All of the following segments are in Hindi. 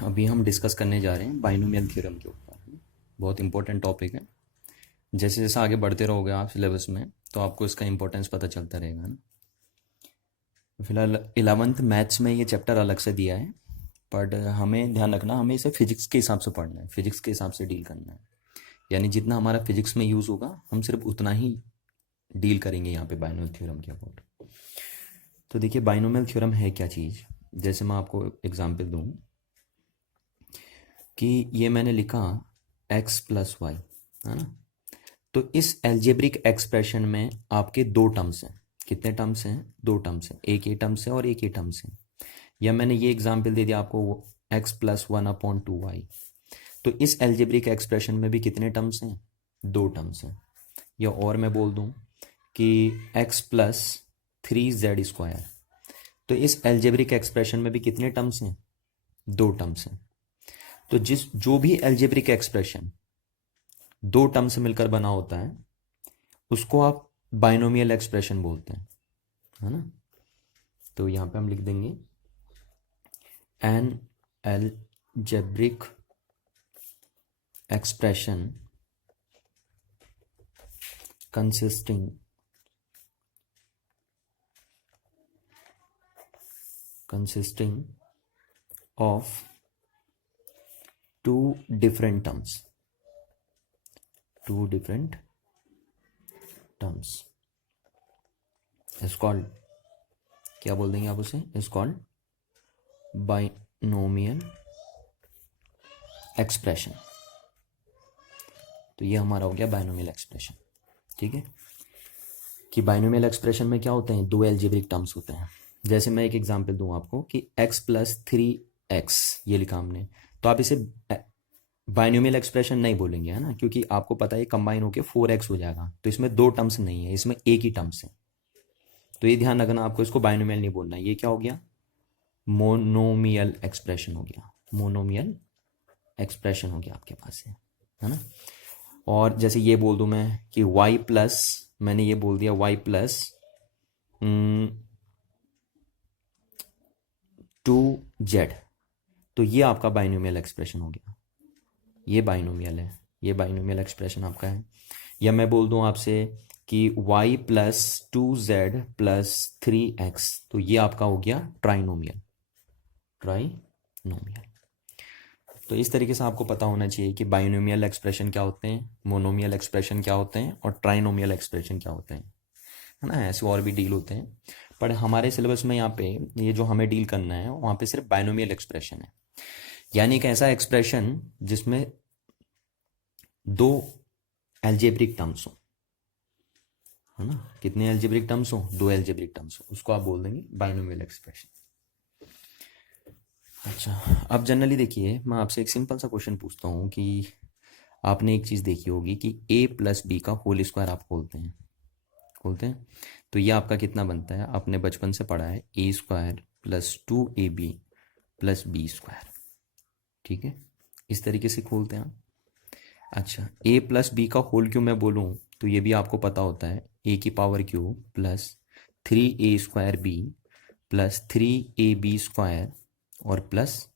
अभी हम डिस्कस करने जा रहे हैं बाइनोमियल थ्योरम के ऊपर। बहुत इंपॉर्टेंट टॉपिक है। जैसे जैसे आगे बढ़ते रहोगे आप सिलेबस में तो आपको इसका इंपॉर्टेंस पता चलता रहेगा ना। फिलहाल 11th मैथ्स में ये चैप्टर अलग से दिया है, बट हमें ध्यान रखना, हमें इसे फिजिक्स के हिसाब से पढ़ना है, फिजिक्स के हिसाब से डील करना है। यानी जितना हमारा फिजिक्स में यूज़ होगा हम सिर्फ उतना ही डील करेंगे यहाँ पे बाइनोमियल थ्योरम के अबाउट। तो देखिए बाइनोमियल थ्योरम है क्या चीज़। जैसे मैं आपको एग्जांपल दूँ कि ये मैंने लिखा x प्लस वाई, है ना। तो इस एल्जेब्रिक एक्सप्रेशन में आपके दो टर्म्स हैं। कितने टर्म्स हैं? दो टर्म्स हैं, एक ये टर्म्स है और एक ये टर्म्स है। या मैंने ये एग्जांपल दे दिया आपको x प्लस 1/2y। तो इस एल्जेब्रिक एक्सप्रेशन में भी कितने टर्म्स हैं? दो टर्म्स हैं। या और मैं बोल दूं कि x प्लस 3z²। तो इस एल्जेब्रिक एक्सप्रेशन में भी कितने टर्म्स हैं? दो टर्म्स हैं। तो जो भी एल्जेब्रिक एक्सप्रेशन दो टर्म से मिलकर बना होता है उसको आप बाइनोमियल एक्सप्रेशन बोलते हैं, है ना। तो यहां पे हम लिख देंगे an algebraic expression consisting of two different terms is called, क्या बोल देंगे आप उसे, इज कॉल्ड बाइनोमियल एक्सप्रेशन। तो ये हमारा हो गया बाइनोमियल एक्सप्रेशन। ठीक है, कि बाइनोमियल एक्सप्रेशन में क्या होते हैं? दो एल्जेब्रिक टर्म्स होते हैं। जैसे मैं एक एग्जांपल दूं आपको कि x प्लस 3x ये लिखा हमने, तो आप इसे बाइनोमियल एक्सप्रेशन नहीं बोलेंगे, है ना, क्योंकि आपको पता है कंबाइन होके 4x हो जाएगा। तो इसमें दो टर्म्स नहीं है, इसमें एक ही टर्म्स है। तो ये ध्यान रखना, आपको इसको बाइनोमियल नहीं बोलना। ये क्या हो गया? मोनोमियल एक्सप्रेशन हो गया। मोनोमियल एक्सप्रेशन हो गया आपके पास है ना। और जैसे ये बोल दूं मैं कि y प्लस, मैंने ये बोल दिया y प्लस 2z, तो ये आपका बाइनोमियल एक्सप्रेशन हो गया। ये बाइनोमियल है, ये बाइनोमियल एक्सप्रेशन आपका है। या मैं बोल दूं आपसे कि y plus 2z plus 3x, तो ये आपका हो गया ट्राइनोमियल। तो इस तरीके से आपको पता होना चाहिए कि बाइनोमियल एक्सप्रेशन क्या होते हैं, मोनोमियल एक्सप्रेशन क्या होते हैं और ट्राइनोमियल एक्सप्रेशन क्या होते हैं, है ना। ऐसे और भी डील होते हैं, पर हमारे सिलेबस में यहाँ पे ये जो हमें डील करना है वहाँ पे सिर्फ बाइनोमियल एक्सप्रेशन है। यानी एक ऐसा एक्सप्रेशन जिसमें दो एल्जेब्रिक टर्म्स हो, है ना। कितने एल्जेब्रिक टर्म्स हो? दो एल्जेब्रिक टर्म्स हो, उसको आप बोल देंगे बाइनोमियल एक्सप्रेशन। अच्छा, अब जनरली देखिए मैं आपसे एक सिंपल सा क्वेश्चन पूछता हूँ कि आपने एक चीज़ देखी होगी कि a प्लस बी का होल स्क्वायर आप खोलते हैं तो ये आपका कितना बनता है? आपने बचपन से पढ़ा है a² plus 2ab plus b²। ठीक है, इस तरीके से खोलते हैं आप। अच्छा, a प्लस बी का होल क्यों मैं बोलूँ, तो ये भी आपको पता होता है a³ plus 3a² plus 3ab² और प्लस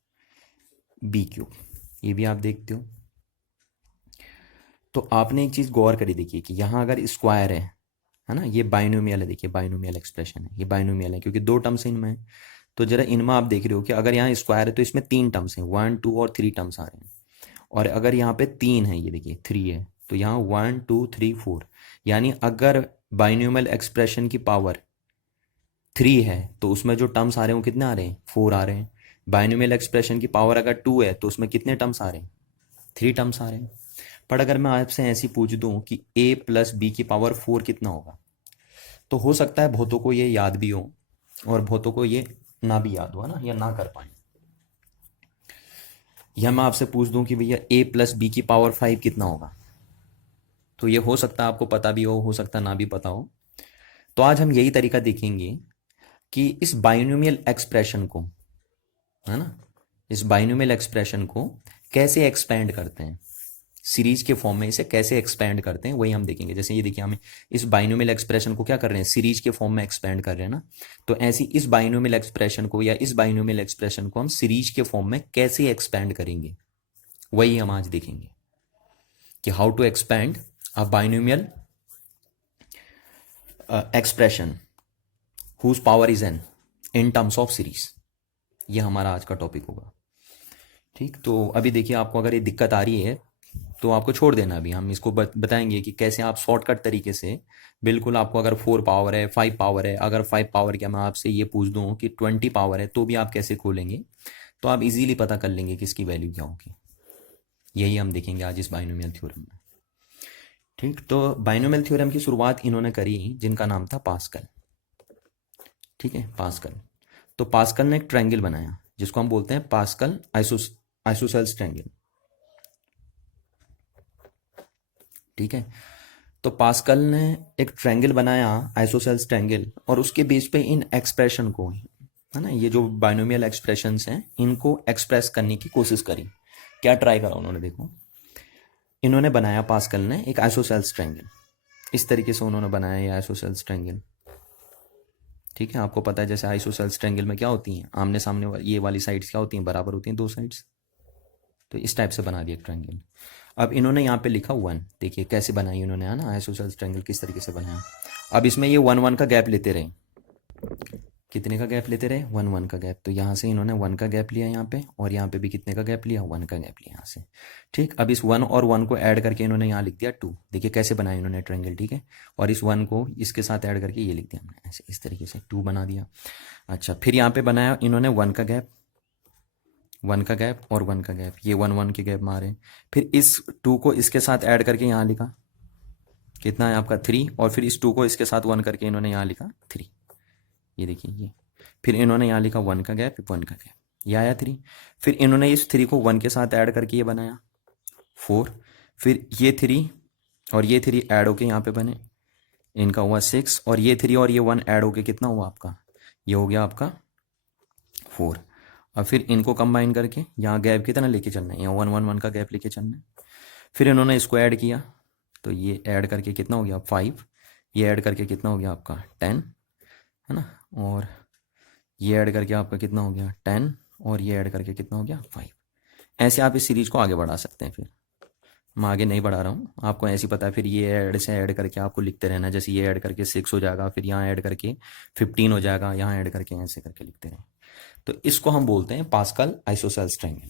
b³, ये भी आप देखते हो। तो आपने एक चीज़ गौर करी, देखिए कि यहाँ अगर स्क्वायर है ना, ये बाइनोमियल है। देखिए बाइनोमियल एक्सप्रेशन है, ये बाइनोमियल है क्योंकि दो टर्म्स हैं इनमें। तो जरा इनमें आप देख रहे हो कि अगर यहाँ स्क्वायर है तो इसमें तीन टर्म्स हैं, 1 2 और 3 टर्म्स आ रहे हैं। और अगर यहाँ पे तीन है, ये देखिए 3 है, तो यहाँ 1 2 3 4। यानी अगर बाइनोमियल एक्सप्रेशन की पावर 3 है तो उसमें जो टर्म्स आ रहे हैं वो कितने आ रहे हैं? 4 आ रहे हैं। बाइनोमियल एक्सप्रेशन की पावर अगर 2 है तो उसमें कितने टर्म्स आ रहे हैं? 3 टर्म्स आ रहे हैं। पर अगर मैं आपसे ऐसी पूछ दूं कि a प्लस बी की पावर 4 कितना होगा, तो हो सकता है बहुतों को ये याद भी हो और बहुतों को ये ना भी याद हो, ना, या ना कर पाए। या मैं आपसे पूछ दूं कि भैया a प्लस बी की पावर 5 कितना होगा, तो ये हो सकता है आपको पता भी हो सकता ना भी पता हो। तो आज हम यही तरीका देखेंगे कि इस बाइनोमियल एक्सप्रेशन को, है ना, इस बाइनोमियल एक्सप्रेशन को कैसे एक्सपेंड करते हैं, सीरीज के फॉर्म में इसे कैसे एक्सपेंड करते हैं वही हम देखेंगे। जैसे ये देखिए, हमें इस बाइनोमियल एक्सप्रेशन को क्या कर रहे हैं, सीरीज के फॉर्म में एक्सपेंड कर रहे हैं ना। तो ऐसी इस बाइनोमियल एक्सप्रेशन को या इस बाइनोमियल एक्सप्रेशन को हम सीरीज के फॉर्म में कैसे एक्सपेंड करेंगे, वही हम आज देखेंगे कि how to expand a binomial expression whose power is N in terms of series. ये हमारा आज का टॉपिक होगा। ठीक, तो अभी देखिए, आपको अगर ये दिक्कत आ रही है तो आपको छोड़ देना। अभी हम इसको बताएंगे कि कैसे आप शॉर्टकट तरीके से, बिल्कुल आपको अगर 4 पावर है, 5 पावर है, अगर 5 पावर क्या मैं आपसे ये पूछ दूं कि 20 पावर है तो भी आप कैसे खोलेंगे, तो आप इजीली पता कर लेंगे कि इसकी वैल्यू क्या होगी। यही हम देखेंगे आज इस बाइनोमियल थ्योरम में। ठीक, तो बाइनोमियल थ्योरम की शुरुआत इन्होंने करी जिनका नाम था पास्कल। ठीक है, पास्कल। तो पास्कल ने एक ट्रायंगल बनाया जिसको हम बोलते हैं पास्कल आइसोसेल्स ट्रायंगल। ठीक है, तो पास्कल ने एक ट्रायंगल बनाया, आइसोसेल्स ट्रायंगल, और उसके बेस पे इन एक्सप्रेशन को, है ना, ये जो बाइनोमियल एक्सप्रेशंस हैं इनको एक्सप्रेस करने की कोशिश करी। क्या ट्राई करा उन्होंने, देखो इन्होंने बनाया, पास्कल ने एक आइसोसेल्स ट्रायंगल। इस तरीके से उन्होंने बनाया ये आइसोसेल्स ट्रायंगल। ठीक है, आपको पता है जैसे आइसोसेल्स ट्रायंगल में क्या होती हैं, आमने सामने ये वाली साइड्स क्या होती हैं, बराबर होती हैं दो साइड्स। तो इस टाइप से बना दिया ट्रायंगल। अब इन्होंने यहाँ पे लिखा 1, देखिए कैसे बनाई इन्होंने, है ना, आइसोसेल्स ट्रायंगल किस तरीके से बनाया। अब इसमें ये 1 1 का गैप लेते रहे। कितने का गैप लेते रहे, 1 1 का गैप। तो यहाँ से इन्होंने 1 का गैप लिया यहाँ पे, और यहाँ पे भी कितने का गैप लिया, 1 का गैप लिया यहाँ से। ठीक, अब इस 1 और 1 को ऐड करके इन्होंने यहाँ लिख दिया 2। देखिए कैसे बनाया इन्होंने ट्रायंगल। ठीक है, और इस 1 को इसके साथ ऐड करके ये लिख दिया हमने ऐसे, इस तरीके से 2 बना दिया। अच्छा, फिर यहाँ पे बनाया इन्होंने 1 का गैप, 1 का गैप और 1 का गैप, ये 1 1 के गैप मारे। फिर इस 2 को इसके साथ ऐड करके यहाँ लिखा, कितना है आपका 3, और फिर इस 2 को इसके साथ 1 करके इन्होंने यहाँ लिखा 3। ये देखिए ये, फिर इन्होंने यहाँ लिखा 1 का गैप, 1 का गैप, ये आया 3। फिर इन्होंने इस 3 को 1 के साथ ऐड करके ये बनाया 4। फिर ये 3 और ये 3 ऐड होके यहाँ पे बने, इनका हुआ 6, और ये 3 और ये 1 ऐड होके कितना हुआ आपका, ये हो गया आपका 4। अब फिर इनको कंबाइन करके यहाँ गैप कितना लेके चलना है, यहाँ 1 1 1 का गैप लेके चलना है। फिर इन्होंने इसको ऐड किया, तो ये ऐड करके कितना हो गया 5, ये ऐड करके कितना हो गया आपका 10, है ना, और ये ऐड करके आपका कितना हो गया 10, और ये ऐड करके कितना हो गया 5। ऐसे आप इस सीरीज को आगे बढ़ा सकते हैं। फिर मैं आगे नहीं बढ़ा रहा हूँ, आपको ऐसे पता है। फिर ये ऐड से ऐड करके आपको लिखते रहना, जैसे ये ऐड करके 6 हो जाएगा, फिर यहाँ ऐड करके 15 हो जाएगा, यहाँ ऐड करके ऐसे करके लिखते रहें। तो इसको हम बोलते हैं पास्कल आइसोसेल्स ट्रायंगल।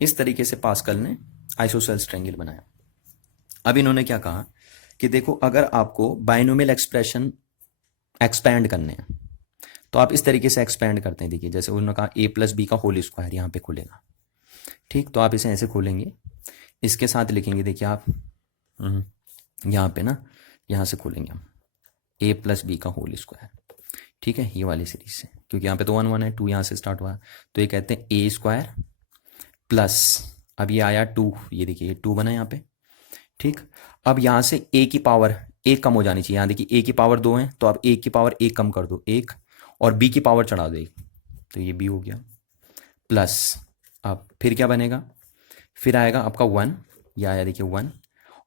इस तरीके से पास्कल ने आइसोसेल्स ट्रायंगल बनाया। अब इन्होंने क्या कहा कि देखो, अगर आपको बाइनोमियल एक्सप्रेशन एक्सपैंड करने हैं तो आप इस तरीके से एक्सपैंड करते हैं। देखिए जैसे उन्होंने कहा a + b का होल स्क्वायर यहाँ पे खुलेगा। ठीक, तो आप इसे ऐसे खोलेंगे, इसके साथ लिखेंगे, देखिए आप यहाँ पे ना, यहाँ से खोलेंगे हम a + b का होल स्क्वायर। ठीक है, ये वाली सीरीज से, क्योंकि यहाँ पे तो 1 1 है, 2 यहाँ से स्टार्ट हुआ, तो ये कहते हैं a स्क्वायर प्लस, अब ये आया 2, ये देखिए ये 2 बना यहाँ पे। ठीक, अब यहाँ से a की पावर 1 कम हो जानी चाहिए। यहाँ देखिए a की पावर 2 है, तो अब a की पावर 1 कम कर दो 1, और b की पावर चढ़ा दो 1, तो ये b हो गया प्लस। अब फिर क्या बनेगा, फिर आएगा आपका 1, ये आया देखिए 1,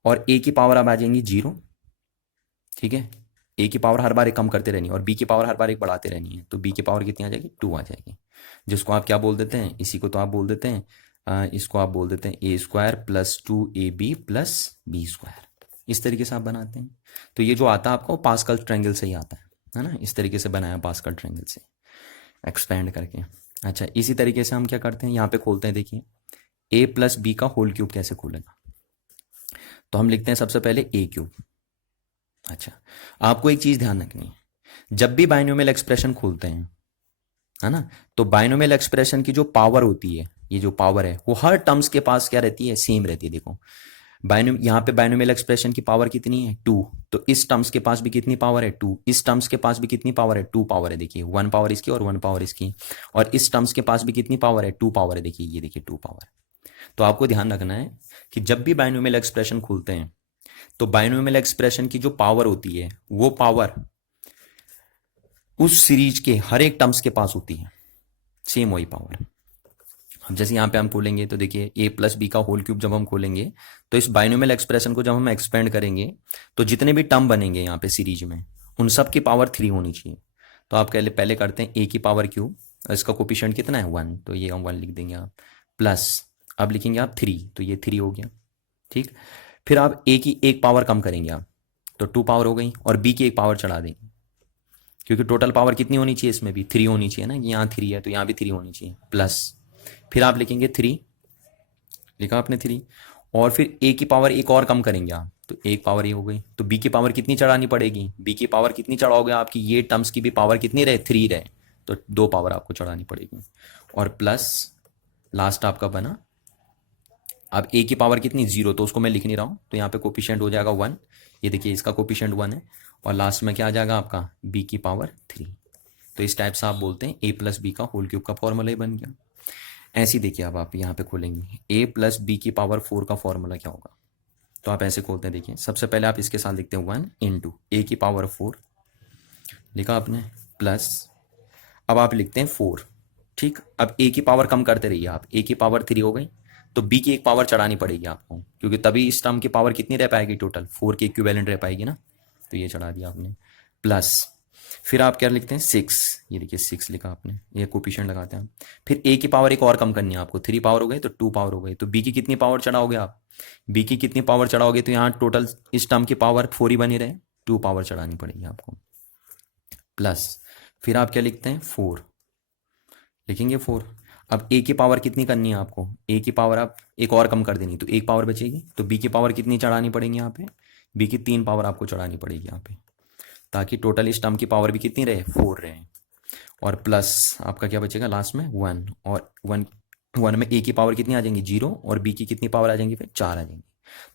और a की पावर अब आ जाएंगी 0। ठीक है, a की पावर हर बार 1 कम करते रहनी है, और b की पावर हर बार 1 बढ़ाते रहनी है, तो b की पावर कितनी आ जाएगी, 2 आ जाएगी। जिसको आप क्या बोल देते हैं, इसी को तो आप बोल देते हैं, इसको आप बोल देते हैं a square plus 2ab plus b square. इस तरीके से आप बनाते हैं। तो ये जो आता है आपको पास्कल ट्रायंगल से ही आता है ना, इस तरीके से बनाया पास्कल ट्रायंगल से एक्सपेंड करके। अच्छा, इसी तरीके से हम क्या करते हैं, यहाँ पे खोलते हैं, देखिए a + b का होल क्यूब कैसे खोलेगा। तो हम लिखते हैं सबसे पहले a³। अच्छा, आपको एक चीज ध्यान रखनी है, जब भी बाइनोमियल एक्सप्रेशन खोलते हैं, है ना, तो बाइनोमियल एक्सप्रेशन की जो पावर होती है, ये जो पावर है वो हर टर्म्स के पास क्या रहती है, सेम रहती है। देखो यहाँ पे बाइनोमियल एक्सप्रेशन की पावर कितनी है 2, तो इस टर्म्स के पास भी कितनी पावर है 2, इस टर्म्स के पास भी कितनी पावर है 2 पावर है। देखिए 1 पावर इसकी और 1 पावर इसकी, और इस टर्म्स के पास भी कितनी पावर है 2 पावर है। देखिए ये देखिए 2 पावर। तो आपको ध्यान रखना है कि जब भी बाइनोमियल एक्सप्रेशन खोलते हैं तो बाइनोमियल एक्सप्रेशन की जो पावर होती है वो पावर उस सीरीज के हर एक टर्म्स के पास होती है, सेम वही पावर। अब जैसे यहाँ पे हम खोलेंगे तो देखिए ए प्लस बी का होल क्यूब जब हम खोलेंगे तो इस बाइनोमियल एक्सप्रेशन को जब हम एक्सपेंड करेंगे तो जितने भी टर्म बनेंगे यहाँ पे सीरीज में उन सब की पावर 3 होनी चाहिए। तो आप पहले करते हैं ए की पावर क्यूब, इसका कोफिशिएंट कितना है 1, तो ये हम 1 लिख देंगे आप, प्लस अब लिखेंगे आप 3, तो ये 3 हो गया। ठीक, फिर आप ए की एक पावर कम करेंगे आप, तो 2 पावर हो गई, और बी की एक पावर चढ़ा देंगे, क्योंकि टोटल पावर कितनी होनी चाहिए इसमें भी 3 होनी चाहिए ना, यहाँ 3 है तो यहाँ भी 3 होनी चाहिए, प्लस फिर आप लिखेंगे 3, लिखा आपने 3, और फिर ए की पावर एक और कम करेंगे आप, तो एक पावर ये हो गई, तो बी की पावर कितनी चढ़ानी पड़ेगी, बी की पावर कितनी चढ़ाओगे आपकी ये टर्म्स की भी पावर कितनी रहे 3 रहे, तो 2 पावर आपको चढ़ानी पड़ेगी, और प्लस लास्ट आपका बना। अब ए की पावर कितनी 0, तो उसको मैं लिख नहीं रहा हूँ, तो यहाँ पे कोफिशिएंट हो जाएगा 1, ये देखिए इसका कोफिशिएंट 1 है, और लास्ट में क्या आ जाएगा आपका बी की पावर 3। तो इस टाइप से आप बोलते हैं ए प्लस बी का होल क्यूब का फॉर्मूला ही बन गया। ऐसे ही देखिए अब आप यहाँ पे खोलेंगे ए प्लस बी की पावर 4 का फॉर्मूला क्या होगा, तो आप ऐसे खोलते हैं, देखिए सबसे पहले आप इसके साथ लिखते हैं 1 इंटू ए की पावर 4, लिखा आपने, प्लस अब आप लिखते हैं 4। ठीक, अब ए की पावर कम करते रहिए आप, ए की पावर 3 हो गई, तो बी की एक पावर चढ़ानी पड़ेगी आपको, क्योंकि तभी इस टर्म की पावर कितनी रह पाएगी टोटल 4 की इक्विवेलेंट रह पाएगी ना, तो ये चढ़ा दिया आपने, प्लस फिर आप क्या लिखते हैं 6, ये देखिए 6 लिखा आपने, ये कोफिशिएंट लगाते हैं। फिर ए की पावर एक और कम करनी है आपको, 3 पावर हो गई तो 2 पावर हो गई, तो बी की कितनी पावर चढ़ाओगे आप, बी की कितनी पावर चढ़ाओगे, तो यहाँ टोटल इस टर्म की पावर 4 ही बनी रहे, 2 पावर चढ़ानी पड़ेगी आपको, प्लस फिर आप क्या लिखते हैं 4, लिखेंगे 4। अब ए की पावर कितनी करनी है आपको, ए की पावर आप एक और कम कर देनी, तो एक पावर बचेगी, तो बी की पावर कितनी चढ़ानी पड़ेगी यहाँ पे, बी की 3 पावर आपको चढ़ानी पड़ेगी यहाँ पे, ताकि टोटल इस टर्म की पावर भी कितनी रहे 4 रहे, और प्लस आपका क्या बचेगा लास्ट में 1, और 1 में ए की पावर कितनी आ जाएंगी 0, और बी की कितनी पावर आ जाएंगी फिर 4 आ जाएंगी।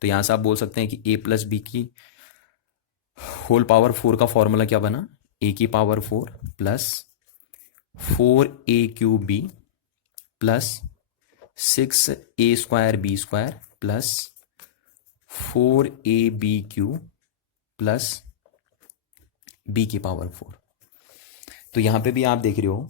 तो यहाँ से आप बोल सकते हैं कि ए प्लस बी की होल पावर 4 का फॉर्मूला क्या बना, ए की power 4 plus 4a³ B plus 6a² B square plus 4ab³ plus B की पावर 4। तो यहाँ पे भी आप देख रहे हो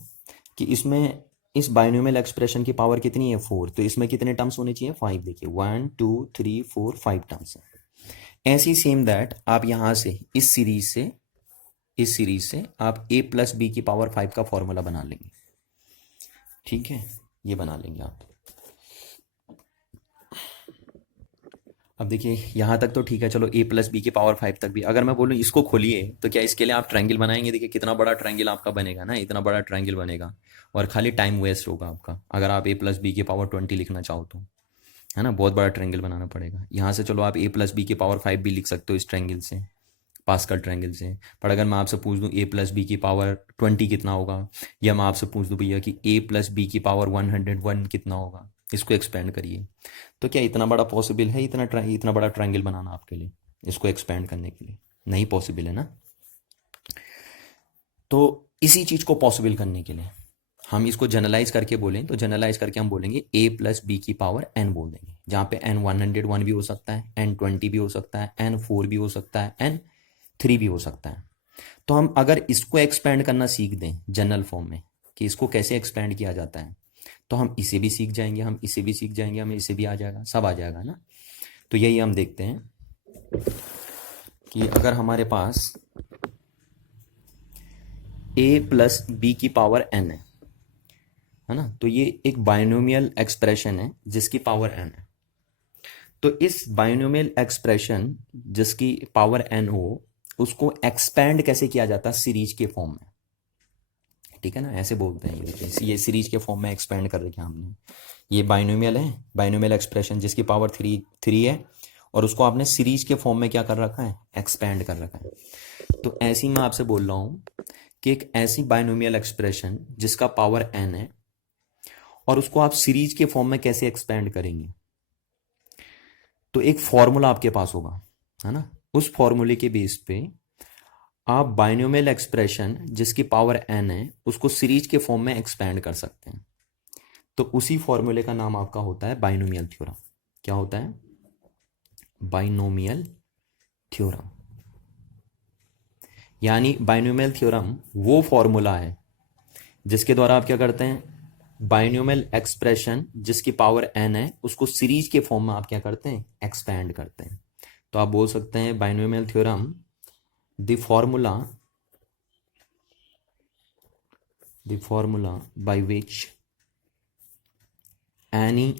कि इसमें इस बाइनोमियल एक्सप्रेशन की पावर कितनी है 4, तो इसमें कितने टर्म्स होने चाहिए 5, देखिए 1 2 3 4 5 टर्म्स है। ऐसी सेम दैट आप यहाँ से इस सीरीज से आप a प्लस बी की पावर 5 का फॉर्मूला बना लेंगे। ठीक है, ये बना लेंगे आप। अब देखिए यहाँ तक तो ठीक है, चलो a प्लस बी की पावर 5 तक भी, अगर मैं बोलूँ इसको खोलिए तो क्या इसके लिए आप ट्रायंगल बनाएंगे, देखिए कितना बड़ा ट्रायंगल आपका बनेगा ना, इतना बड़ा ट्रायंगल बनेगा, और खाली टाइम वेस्ट होगा आपका, अगर आप a प्लस बी की पावर 20 लिखना चाहो तो, है ना, बहुत बड़ा ट्रायंगल बनाना पड़ेगा। यहाँ से चलो आप a प्लस बी की पावर 5 भी लिख सकते हो इस ट्रायंगल से, पास्कल ट्रायंगल से, पर अगर मैं आपसे पूछ दूँ a प्लस बी की पावर 20 कितना होगा, या मैं आपसे पूछ दूँ भैया कि a प्लस बी की पावर 101 कितना होगा, इसको एक्सपेंड करिए, तो क्या इतना बड़ा पॉसिबल है, इतना बड़ा ट्रायंगल बनाना आपके लिए, इसको एक्सपेंड करने के लिए नहीं पॉसिबल है ना। तो इसी चीज़ को पॉसिबल करने के लिए हम इसको जनरलाइज करके बोलें, तो जनरलाइज करके हम बोलेंगे a प्लस बी की पावर n बोल देंगे, जहाँ पे n 101 भी हो सकता है, n 20 भी हो सकता है, n 4 भी हो सकता है, n 3 भी हो सकता है। तो हम अगर इसको एक्सपेंड करना सीख दें जनरल फॉर्म में कि इसको कैसे एक्सपेंड किया जाता है, तो हम इसे भी सीख जाएंगे, हम इसे भी सीख जाएंगे, हमें इसे भी आ जाएगा, सब आ जाएगा ना। तो यही हम देखते हैं कि अगर हमारे पास a प्लस बी की पावर n है ना, तो ये एक बाइनोमियल एक्सप्रेशन है जिसकी पावर n है। तो इस बाइनोमियल एक्सप्रेशन जिसकी पावर n हो, उसको एक्सपेंड कैसे किया जाता है सीरीज के फॉर्म में, ठीक है ना, ऐसे बोलते हैं। ये सीरीज के फॉर्म में एक्सपेंड कर रखे हमने, ये बाइनोमियल है, बाइनोमियल एक्सप्रेशन जिसकी पावर 3 है, और उसको आपने सीरीज के फॉर्म में क्या कर रखा है, एक्सपेंड कर रखा है। तो ऐसी मैं आपसे बोल रहा हूँ कि एक ऐसी बाइनोमियल एक्सप्रेशन जिसका पावर n है, और उसको आप सीरीज के फॉर्म में कैसे एक्सपेंड करेंगे, तो एक फॉर्मूला आपके पास होगा, है ना, उस फॉर्मूले के बेस पे आप बाइनोमियल एक्सप्रेशन जिसकी पावर n है उसको सीरीज के फॉर्म में एक्सपेंड कर सकते हैं। तो उसी फॉर्मूले का नाम आपका होता है बाइनोमियल थ्योरम। क्या होता है, बाइनोमियल थ्योरम। यानी बाइनोमियल थ्योरम वो फॉर्मूला है जिसके द्वारा आप क्या करते हैं, बाइनोमियल एक्सप्रेशन जिसकी पावर n है उसको सीरीज के फॉर्म में आप क्या करते हैं, एक्सपैंड करते हैं। तो आप बोल सकते हैं binomial theorem, the formula by which any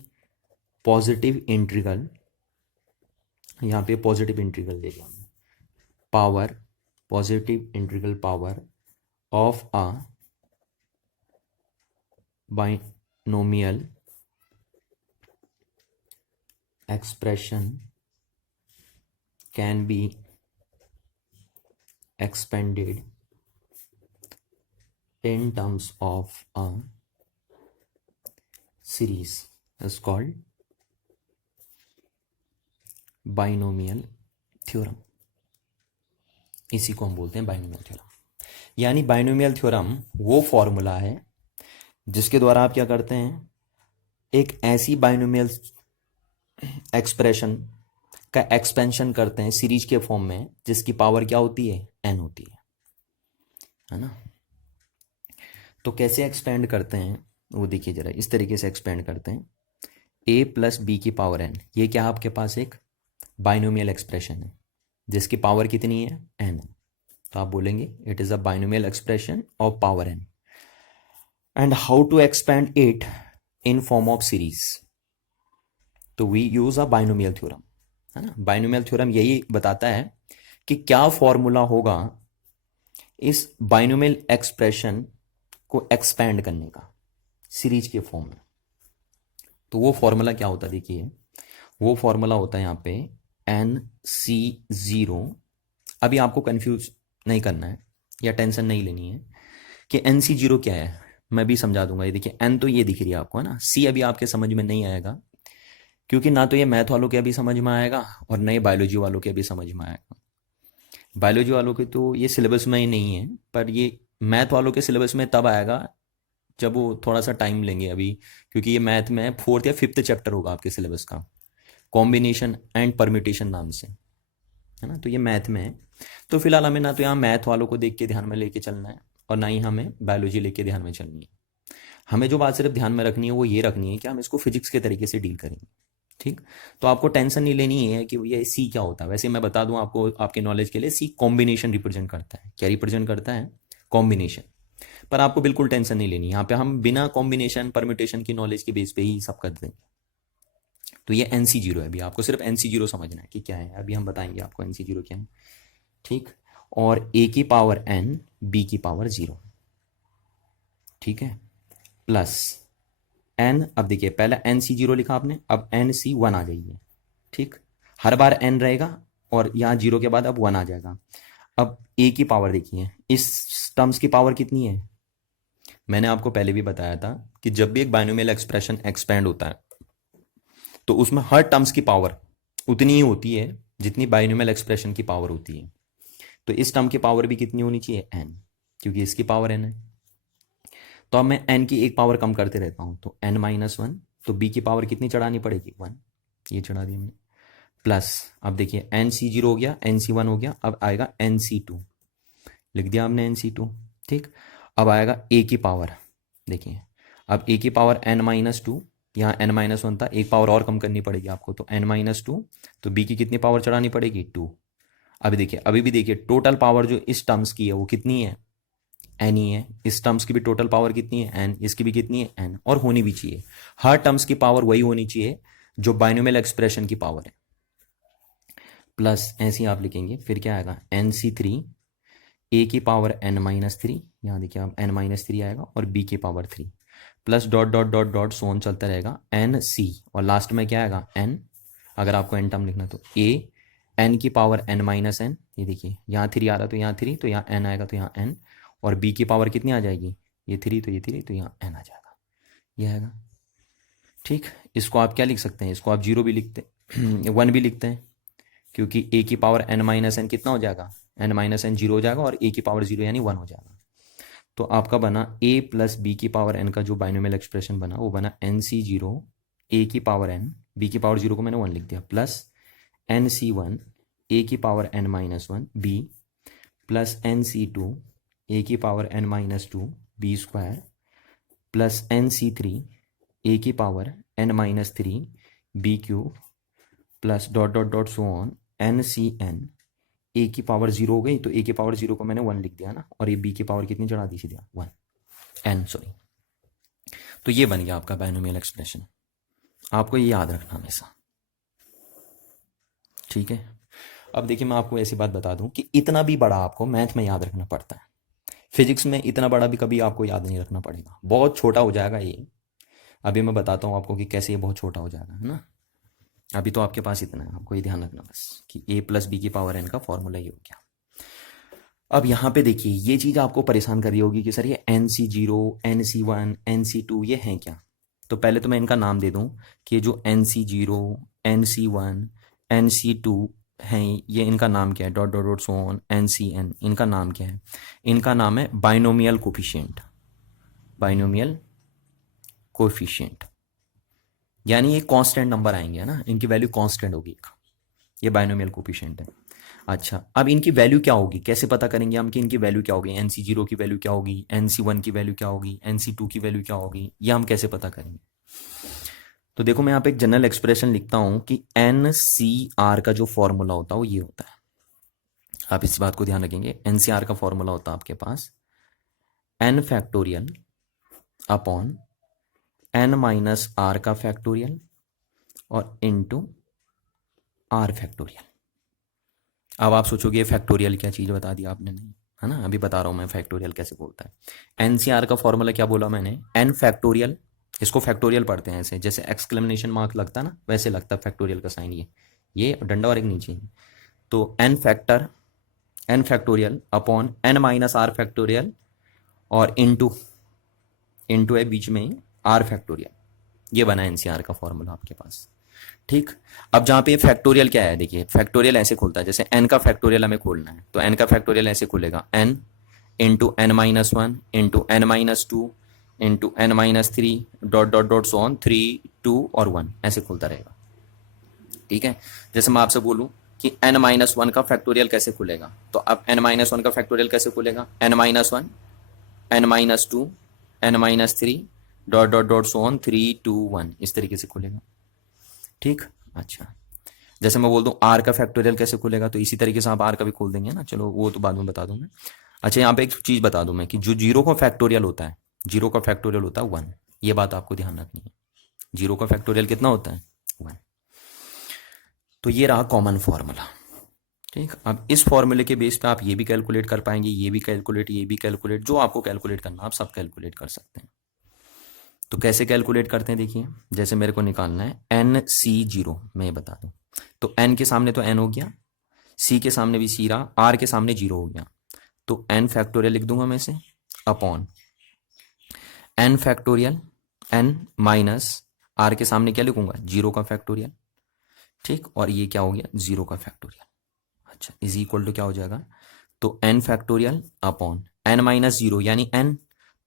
positive integral, यहाँ पे पॉजिटिव इंटीग्रल दे दिया हमने, power positive integral power of a binomial expression can be expanded in terms of a series is called binomial theorem। इसी को हम बोलते हैं बाइनोमियल थ्योरम। यानी बाइनोमियल थ्योरम वो फॉर्मूला है जिसके द्वारा आप क्या करते हैं, एक ऐसी बाइनोमियल एक्सप्रेशन का एक्सपेंशन करते हैं सीरीज के फॉर्म में जिसकी पावर क्या होती है, n होती है ना। तो कैसे एक्सपेंड करते हैं वो देखिए जरा, इस तरीके से एक्सपेंड करते हैं, a प्लस बी की पावर n, ये क्या आपके पास एक बाइनोमियल एक्सप्रेशन है जिसकी पावर कितनी है, n है। तो आप बोलेंगे it is a binomial expression of power n and how to expand it in form of series. तो we use a binomial theorem, है ना। बाइनोमियल थ्योरम यही बताता है कि क्या फॉर्मूला होगा इस बाइनोमियल एक्सप्रेशन को एक्सपैंड करने का सीरीज के फॉर्म में। तो वो फॉर्मूला क्या होता है, देखिए वो फॉर्मूला होता है यहाँ पे NC0। अभी आपको कंफ्यूज नहीं करना है या टेंशन नहीं लेनी है कि NC0 क्या है, मैं भी समझा दूंगा। ये देखिए n तो ये दिख रही है आपको, है ना। C अभी आपके समझ में नहीं आएगा क्योंकि ना तो ये मैथ वालों के अभी समझ में आएगा और ना ये बायोलॉजी वालों के अभी समझ में आएगा। बायोलॉजी वालों के तो ये सिलेबस में ही नहीं है, पर ये मैथ वालों के सिलेबस में तब आएगा जब वो थोड़ा सा टाइम लेंगे अभी, क्योंकि ये मैथ में 4th या 5th चैप्टर होगा आपके सिलेबस का, कॉम्बिनेशन एंड परम्यूटेशन नाम से, है ना। तो ये मैथ में है। तो फिलहाल हमें ना तो यहाँ मैथ वालों को देख के ध्यान में लेके चलना है और ना ही हमें बायोलॉजी लेके ध्यान में चलनी है। हमें जो बात सिर्फ ध्यान में रखनी है वो ये रखनी है कि हम इसको फिजिक्स के तरीके से डील करेंगे, ठीक। तो आपको टेंशन नहीं लेनी है कि ये सी क्या होता है। वैसे मैं बता दूं आपको, आपके नॉलेज के लिए, सी कॉम्बिनेशन रिप्रेजेंट करता है। क्या रिप्रेजेंट करता है, कॉम्बिनेशन। पर आपको बिल्कुल टेंशन नहीं लेनी, यहाँ पे हम बिना कॉम्बिनेशन परम्यूटेशन की नॉलेज के बेस पे ही सब कर देंगे। तो ये NC0 है, अभी आपको सिर्फ NC0 समझना है कि क्या है, अभी हम बताएंगे आपको NC0 क्या है, ठीक। और a की पावर n, b की पावर 0, ठीक है, प्लस n। अब देखिए पहला NC0 लिखा आपने, अब NC1 आ गई है, ठीक। हर बार n रहेगा और यहाँ 0 के बाद अब 1 आ जाएगा। अब a की पावर देखिए, इस टर्म्स की पावर कितनी है, मैंने आपको पहले भी बताया था कि जब भी एक बाइनोमियल एक्सप्रेशन एक्सपेंड होता है तो उसमें हर टर्म्स की पावर उतनी ही होती है जितनी बाइनोमियल एक्सप्रेशन की पावर होती है। तो इस टर्म की पावर भी कितनी होनी चाहिए, n, क्योंकि इसकी पावर n है। तो अब मैं n की एक पावर कम करते रहता हूं, तो n-1। तो b की पावर कितनी चढ़ानी पड़ेगी, 1, ये चढ़ा दी हमने, प्लस अब देखिए NC0 हो गया, NC1 हो गया, अब आएगा NC2, लिख दिया हमने NC2, ठीक। अब आएगा a की पावर, देखिए अब a की पावर n-2, यहाँ n-1 था, एक पावर और कम करनी पड़ेगी आपको, तो n-2, तो b की कितनी पावर चढ़ानी पड़ेगी, 2। अभी देखिए, अभी भी देखिए टोटल पावर जो इस टर्म्स की है वो कितनी है, n ही है। इस टर्म्स की भी टोटल पावर कितनी है, n, इसकी भी कितनी है, n, और होनी भी चाहिए। हर टर्म्स की पावर वही होनी चाहिए जो बाइनोमियल एक्सप्रेशन की पावर है, प्लस ऐसे ही आप लिखेंगे, फिर क्या आएगा NC3, a की पावर n-3, यहाँ देखिए आप n-3 आएगा, और b की power 3, plus dot dot dot dot so on चलता रहेगा NC, और लास्ट में क्या आएगा n। अगर आपको n टर्म लिखना तो a n की पावर n-n, ये देखिए यहाँ 3 आ रहा तो यहाँ 3, तो यहाँ n आएगा तो यहाँ n, और b की पावर कितनी आ जाएगी, ये 3, तो ये 3, तो यहाँ n आ जाएगा, ये आएगा, ठीक। इसको आप क्या लिख सकते हैं, इसको आप 0 भी लिखते 1 भी लिखते हैं, क्योंकि a की पावर n-n कितना हो जाएगा, n-n 0 हो जाएगा, और a की पावर 0 यानी 1 हो जाएगा। तो आपका बना a प्लस b की पावर n का जो बाइनोमियल एक्सप्रेशन बना वो बना NC0 a की पावर n, b की पावर 0 को मैंने 1 लिख दिया, प्लस NC1 a की power n-1 b, plus NC2 a की power n-2 b square, plus NC3 A की power n-3 B cube plus dot dot dot so on NCn A की पावर 0 हो गई, तो ए की पावर 0 को मैंने 1 लिख दिया ना, और ये बी की पावर कितनी चढ़ा दी सीधे 1 n सॉरी। तो ये बन गया आपका बाइनोमियल एक्सप्रेशन। आपको ये याद रखना हमेशा, ठीक है। अब देखिए मैं आपको ऐसी बात बता दूं कि इतना भी बड़ा आपको मैथ में याद रखना पड़ता है, फिजिक्स में इतना बड़ा भी कभी आपको याद नहीं रखना पड़ेगा, बहुत छोटा हो जाएगा ये। अभी मैं बताता हूँ आपको कि कैसे ये बहुत छोटा हो जाएगा, है ना। अभी तो आपके पास इतना है, आपको ये ध्यान रखना बस कि a प्लस बी की पावर n का फॉर्मूला ये हो गया। अब यहाँ पे देखिए ये चीज़ आपको परेशान कर रही होगी कि सर ये NC0 NC1 NC2 ये हैं क्या। तो पहले तो मैं इनका नाम दे दूं कि ये जो NC0 NC1 NC2 हैं, ये इनका नाम क्या है, dot dot dot so on NCn, इनका नाम क्या है। इनका नाम है बाइनोमियल कोफिशिएंट, बाइनोमियल कोफिशिएंट, यानी ये कांस्टेंट नंबर आएंगे, है ना, इनकी वैल्यू कांस्टेंट होगी, ये बाइनोमियल कोफिशिएंट है। अच्छा, अब इनकी वैल्यू क्या होगी, कैसे पता करेंगे हम कि इनकी वैल्यू क्या होगी, NC0 की वैल्यू क्या होगी, NC1 की वैल्यू क्या होगी, NC2 की वैल्यू क्या होगी, ये हम कैसे पता करेंगे। तो देखो मैं यहाँ पे एक जनरल एक्सप्रेशन लिखता हूं कि NCR का जो फॉर्मूला होता है वो ये होता है। आप इस बात को ध्यान रखेंगे, NCR का फॉर्मूला होता है आपके पास n factorial upon n minus R का फैक्टोरियल और इंटू आर फैक्टोरियल। अब आप सोचोगे फैक्टोरियल क्या चीज़, बता दिया आपने, नहीं है ना, अभी बता रहा हूँ मैं फैक्टोरियल कैसे बोलता है। NCR का फॉर्मूला क्या बोला मैंने, n फैक्टोरियल, इसको फैक्टोरियल पढ़ते हैं ऐसे, जैसे एक्सक्लेमेशन मार्क लगता है ना वैसे लगता है फैक्टोरियल का साइन, ये डंडा और एक नीचे। तो n factorial upon n minus R factorial और इंटू है बीच में आर फैक्टोरियल, ये बना NCR का फॉर्मूला आपके पास, ठीक। अब जहां पे फैक्टोरियल क्या है, देखिए फैक्टोरियल ऐसे खुलता है, जैसे n का फैक्टोरियल हमें खोलना है तो n का फैक्टोरियल ऐसे खुलेगा, n into n-1 into n-2 into n-3 dot dot dot so on 3 2 और 1 ऐसे खुलता रहेगा, ठीक है। जैसे मैं आपसे बोलूं कि n-1 का फैक्टोरियल कैसे खुलेगा, तो अब n-1 का फैक्टोरियल कैसे खुलेगा, n-1 n-2 n-3 dot dot dot so on 3 2 1 इस तरीके से खुलेगा, ठीक। अच्छा, जैसे मैं बोल दूं आर का फैक्टोरियल कैसे खुलेगा, तो इसी तरीके से आप आर का भी खोल देंगे ना, चलो वो तो बाद में बता दूं मैं। अच्छा, यहाँ पे एक चीज बता दूं मैं कि जो जीरो का फैक्टोरियल होता है, जीरो का फैक्टोरियल होता है 1, ये बात आपको ध्यान रखनी है, जीरो का फैक्टोरियल कितना होता है 1। तो ये रहा कॉमन फॉर्मूला, ठीक। अब इस फॉर्मूले के बेस पे आप ये भी कैलकुलेट कर पाएंगे, ये भी कैलकुलेट, जो आपको कैलकुलेट करना आप सब कैलकुलेट कर सकते हैं। तो कैसे कैलकुलेट करते हैं, देखिए जैसे मेरे को निकालना है NC0, मैं ये बता दूं, तो n के सामने तो n हो गया, c के सामने भी c रहा, r के सामने 0 हो गया, तो n फैक्टोरियल लिख दूंगा मैं इसे upon n factorial n minus r के सामने क्या लिखूंगा 0 का फैक्टोरियल, ठीक, और ये क्या हो गया 0 का फैक्टोरियल। अच्छा, इज इक्वल टू क्या हो जाएगा, तो n factorial upon n minus 0 यानी n,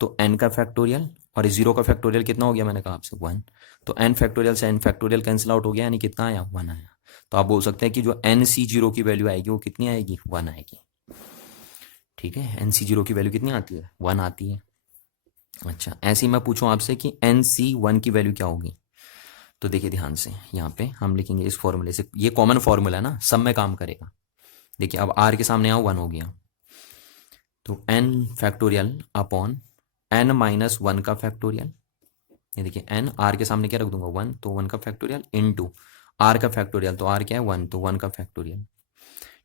तो n का फैक्टोरियल और 0 का फैक्टोरियल कितना हो गया मैंने कहा आपसे 1, तो n फैक्टोरियल से n फैक्टोरियल कैंसिल आउट हो गया, यानी कितना आया 1 आया। तो आप बोल सकते हैं कि जो NC0 की वैल्यू आएगी वो कितनी आएगी 1 आएगी, ठीक है। NC0 की वैल्यू कितनी आती है 1 आती है। अच्छा, ऐसे ही मैं पूछूं आपसे कि NC1 की वैल्यू क्या होगी, तो देखिए ध्यान से यहाँ पे हम लिखेंगे इस फॉर्मूले से, ये कॉमन फॉर्मूला है ना, सब में काम करेगा। देखिए अब r के सामने यहाँ 1 हो गया, तो n factorial upon n minus 1 का फैक्टोरियल, ये देखिए n, r के सामने क्या रख दूंगा 1, तो 1 का फैक्टोरियल इंटू r का फैक्टोरियल, तो r क्या है 1, तो 1 का फैक्टोरियल,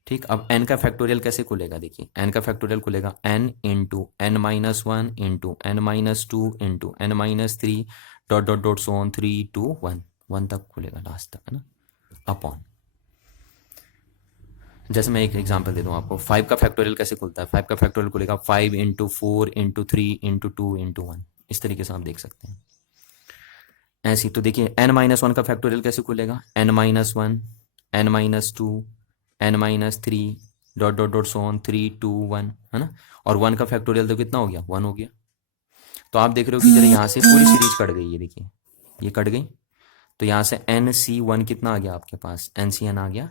ठीक। अब n का फैक्टोरियल कैसे खुलेगा, देखिए n का फैक्टोरियल खुलेगा n into n-1 into n-2 into n-3 dot dot dot so on 3 2 1 1 तक खुलेगा लास्ट तक, है ना, अपॉन। जैसे मैं एक एग्जांपल दे दूं आपको, 5 का फैक्टोरियल कैसे खुलता है, 5 का फैक्टोरियल खुलेगा 5 इंटू 4 इंटू 3 इंटू 2 इंटू 1, इस तरीके से आप देख सकते हैं। ऐसे ही तो देखिए n-1 का फैक्टोरियल कैसे खुलेगा, n-1 n-2 n-3 dot dot dot so on 3 2 1, है ना, और 1 का फैक्टोरियल तो कितना हो गया 1 हो गया। तो आप देख रहे हो कि जरा यहाँ से पूरी सीरीज कट गई है, देखिए ये कट गई, तो यहाँ से NC1 कितना आ गया आपके पास, NCN आ गया,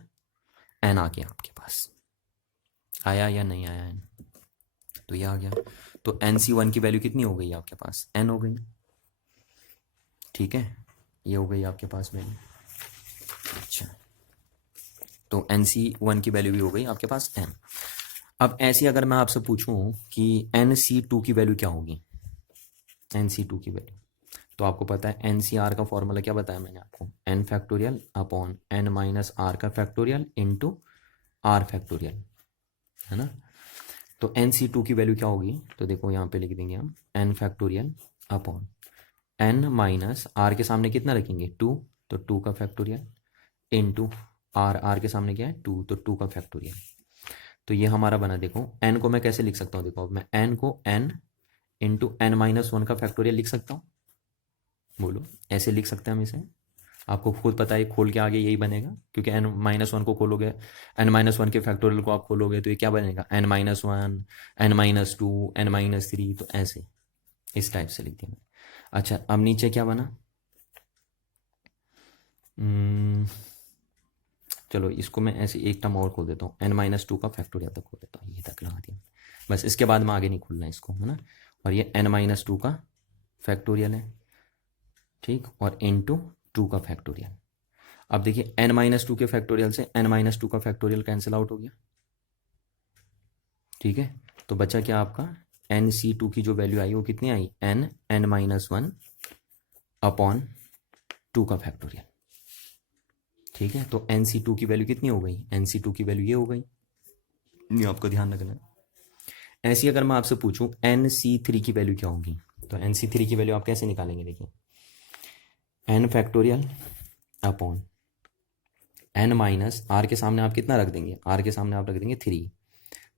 n आ गया आपके पास, आया या नहीं आया n, तो ये आ गया। तो NC1 की वैल्यू कितनी हो गई आपके पास n हो गई, ठीक है, ये हो गई आपके पास वैल्यू। अच्छा, तो NC1 की वैल्यू भी हो गई आपके पास n। अब ऐसी अगर मैं आपसे पूछूं कि NC2 की वैल्यू क्या होगी, NC2 की वैल्यू, तो आपको पता है NCR का फॉर्मूला क्या बताया मैंने आपको, n factorial upon n minus R का फैक्टोरियल इंटू आर फैक्टोरियल, है ना। तो NC2 की वैल्यू क्या होगी, तो देखो यहाँ पे लिख देंगे हम n factorial upon n minus R के सामने कितना रखेंगे 2, तो 2 का फैक्टोरियल इंटू आर के सामने क्या है 2, तो 2 का फैक्टोरियल। तो ये हमारा बना, देखो n को मैं कैसे लिख सकता हूँ, देखो अब मैं n को n इंटू n माइनस 1 का फैक्टोरियल लिख सकता हूँ, बोलो ऐसे लिख सकते हैं हम इसे। आपको खुद पता है खोल के आगे यही बनेगा, क्योंकि n माइनस 1 को खोलोगे, n माइनस 1 के फैक्टोरियल को आप खोलोगे तो ये क्या बनेगा n minus 1, n minus 2, n minus 3, तो ऐसे इस टाइप से लिख दिया। अच्छा, अब नीचे क्या बना, चलो इसको मैं ऐसे एक टर्म और खोल देता हूँ, n माइनस 2 का फैक्टोरियल तक खोल देता हूँ, ये तक लगा दिया बस, इसके बाद में आगे नहीं खोलना है इसको, है ना। और ये n माइनस 2 का फैक्टोरियल है, ठीक, और इंटू 2 का फैक्टोरियल। अब देखिए n माइनस 2 के फैक्टोरियल से n माइनस 2 का फैक्टोरियल कैंसिल आउट हो गया, ठीक है। तो बचा क्या आपका NC2 की जो वैल्यू आई वो कितनी आई, n माइनस 1 अपॉन 2 का फैक्टोरियल, ठीक है। तो NC2 की वैल्यू कितनी हो गई, NC2 की वैल्यू ये हो गई, ये आपको ध्यान रखना है। ऐसी अगर मैं आपसे पूछूं NC3 की वैल्यू क्या होगी, तो NC3 की वैल्यू आप कैसे निकालेंगे, देखिए n factorial upon n minus R के सामने आप कितना रख देंगे, आर के सामने आप रख देंगे 3,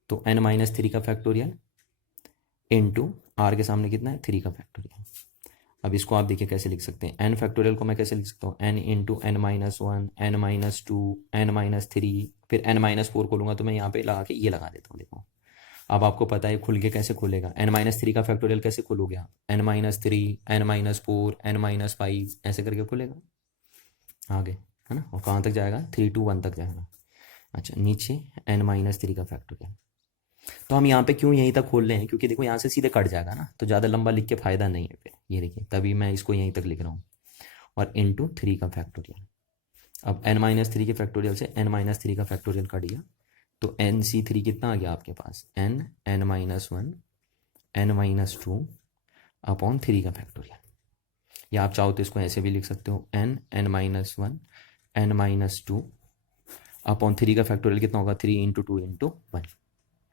तो n माइनस 3 का फैक्टोरियल इंटू आर के सामने कितना है 3 का फैक्टोरियल। अब इसको आप देखिए कैसे लिख सकते हैं, n फैक्टोरियल को मैं कैसे लिख सकता हूँ, n into n minus 1, n minus 2, n minus 3, फिर n माइनस 4 खोलूंगा तो मैं यहाँ पे लगा के ये लगा देता हूँ, देखो अब आपको पता है खुल के कैसे खुलेगा, n माइनस 3 का फैक्टोरियल कैसे खोलोगे आप, n minus 3, n minus 4, n minus 5 ऐसे करके खुलेगा आगे, है ना, और कहाँ तक जाएगा 3 to 1 तक जाएगा। अच्छा, नीचे n माइनस 3 का फैक्टोरियल, तो हम यहाँ पे क्यों यहीं तक खोल रहे हैं, क्योंकि देखो यहाँ से सीधे कट जाएगा ना, तो ज़्यादा लंबा लिख के फायदा नहीं है फिर, ये देखिए तभी मैं इसको यहीं तक लिख रहा हूँ, और इंटू 3 का फैक्टोरियल। अब n माइनस 3 के फैक्टोरियल से n माइनस 3 का फैक्टोरियल कट गया, तो NC3 कितना आ गया आपके पास, n minus 1, n minus 2 upon 3 का फैक्टोरियल। या आप चाहो तो इसको ऐसे भी लिख सकते हो, n minus 1, n minus 2 upon 3 का फैक्टोरियल कितना होगा 3 इंटू 2 इंटू 1,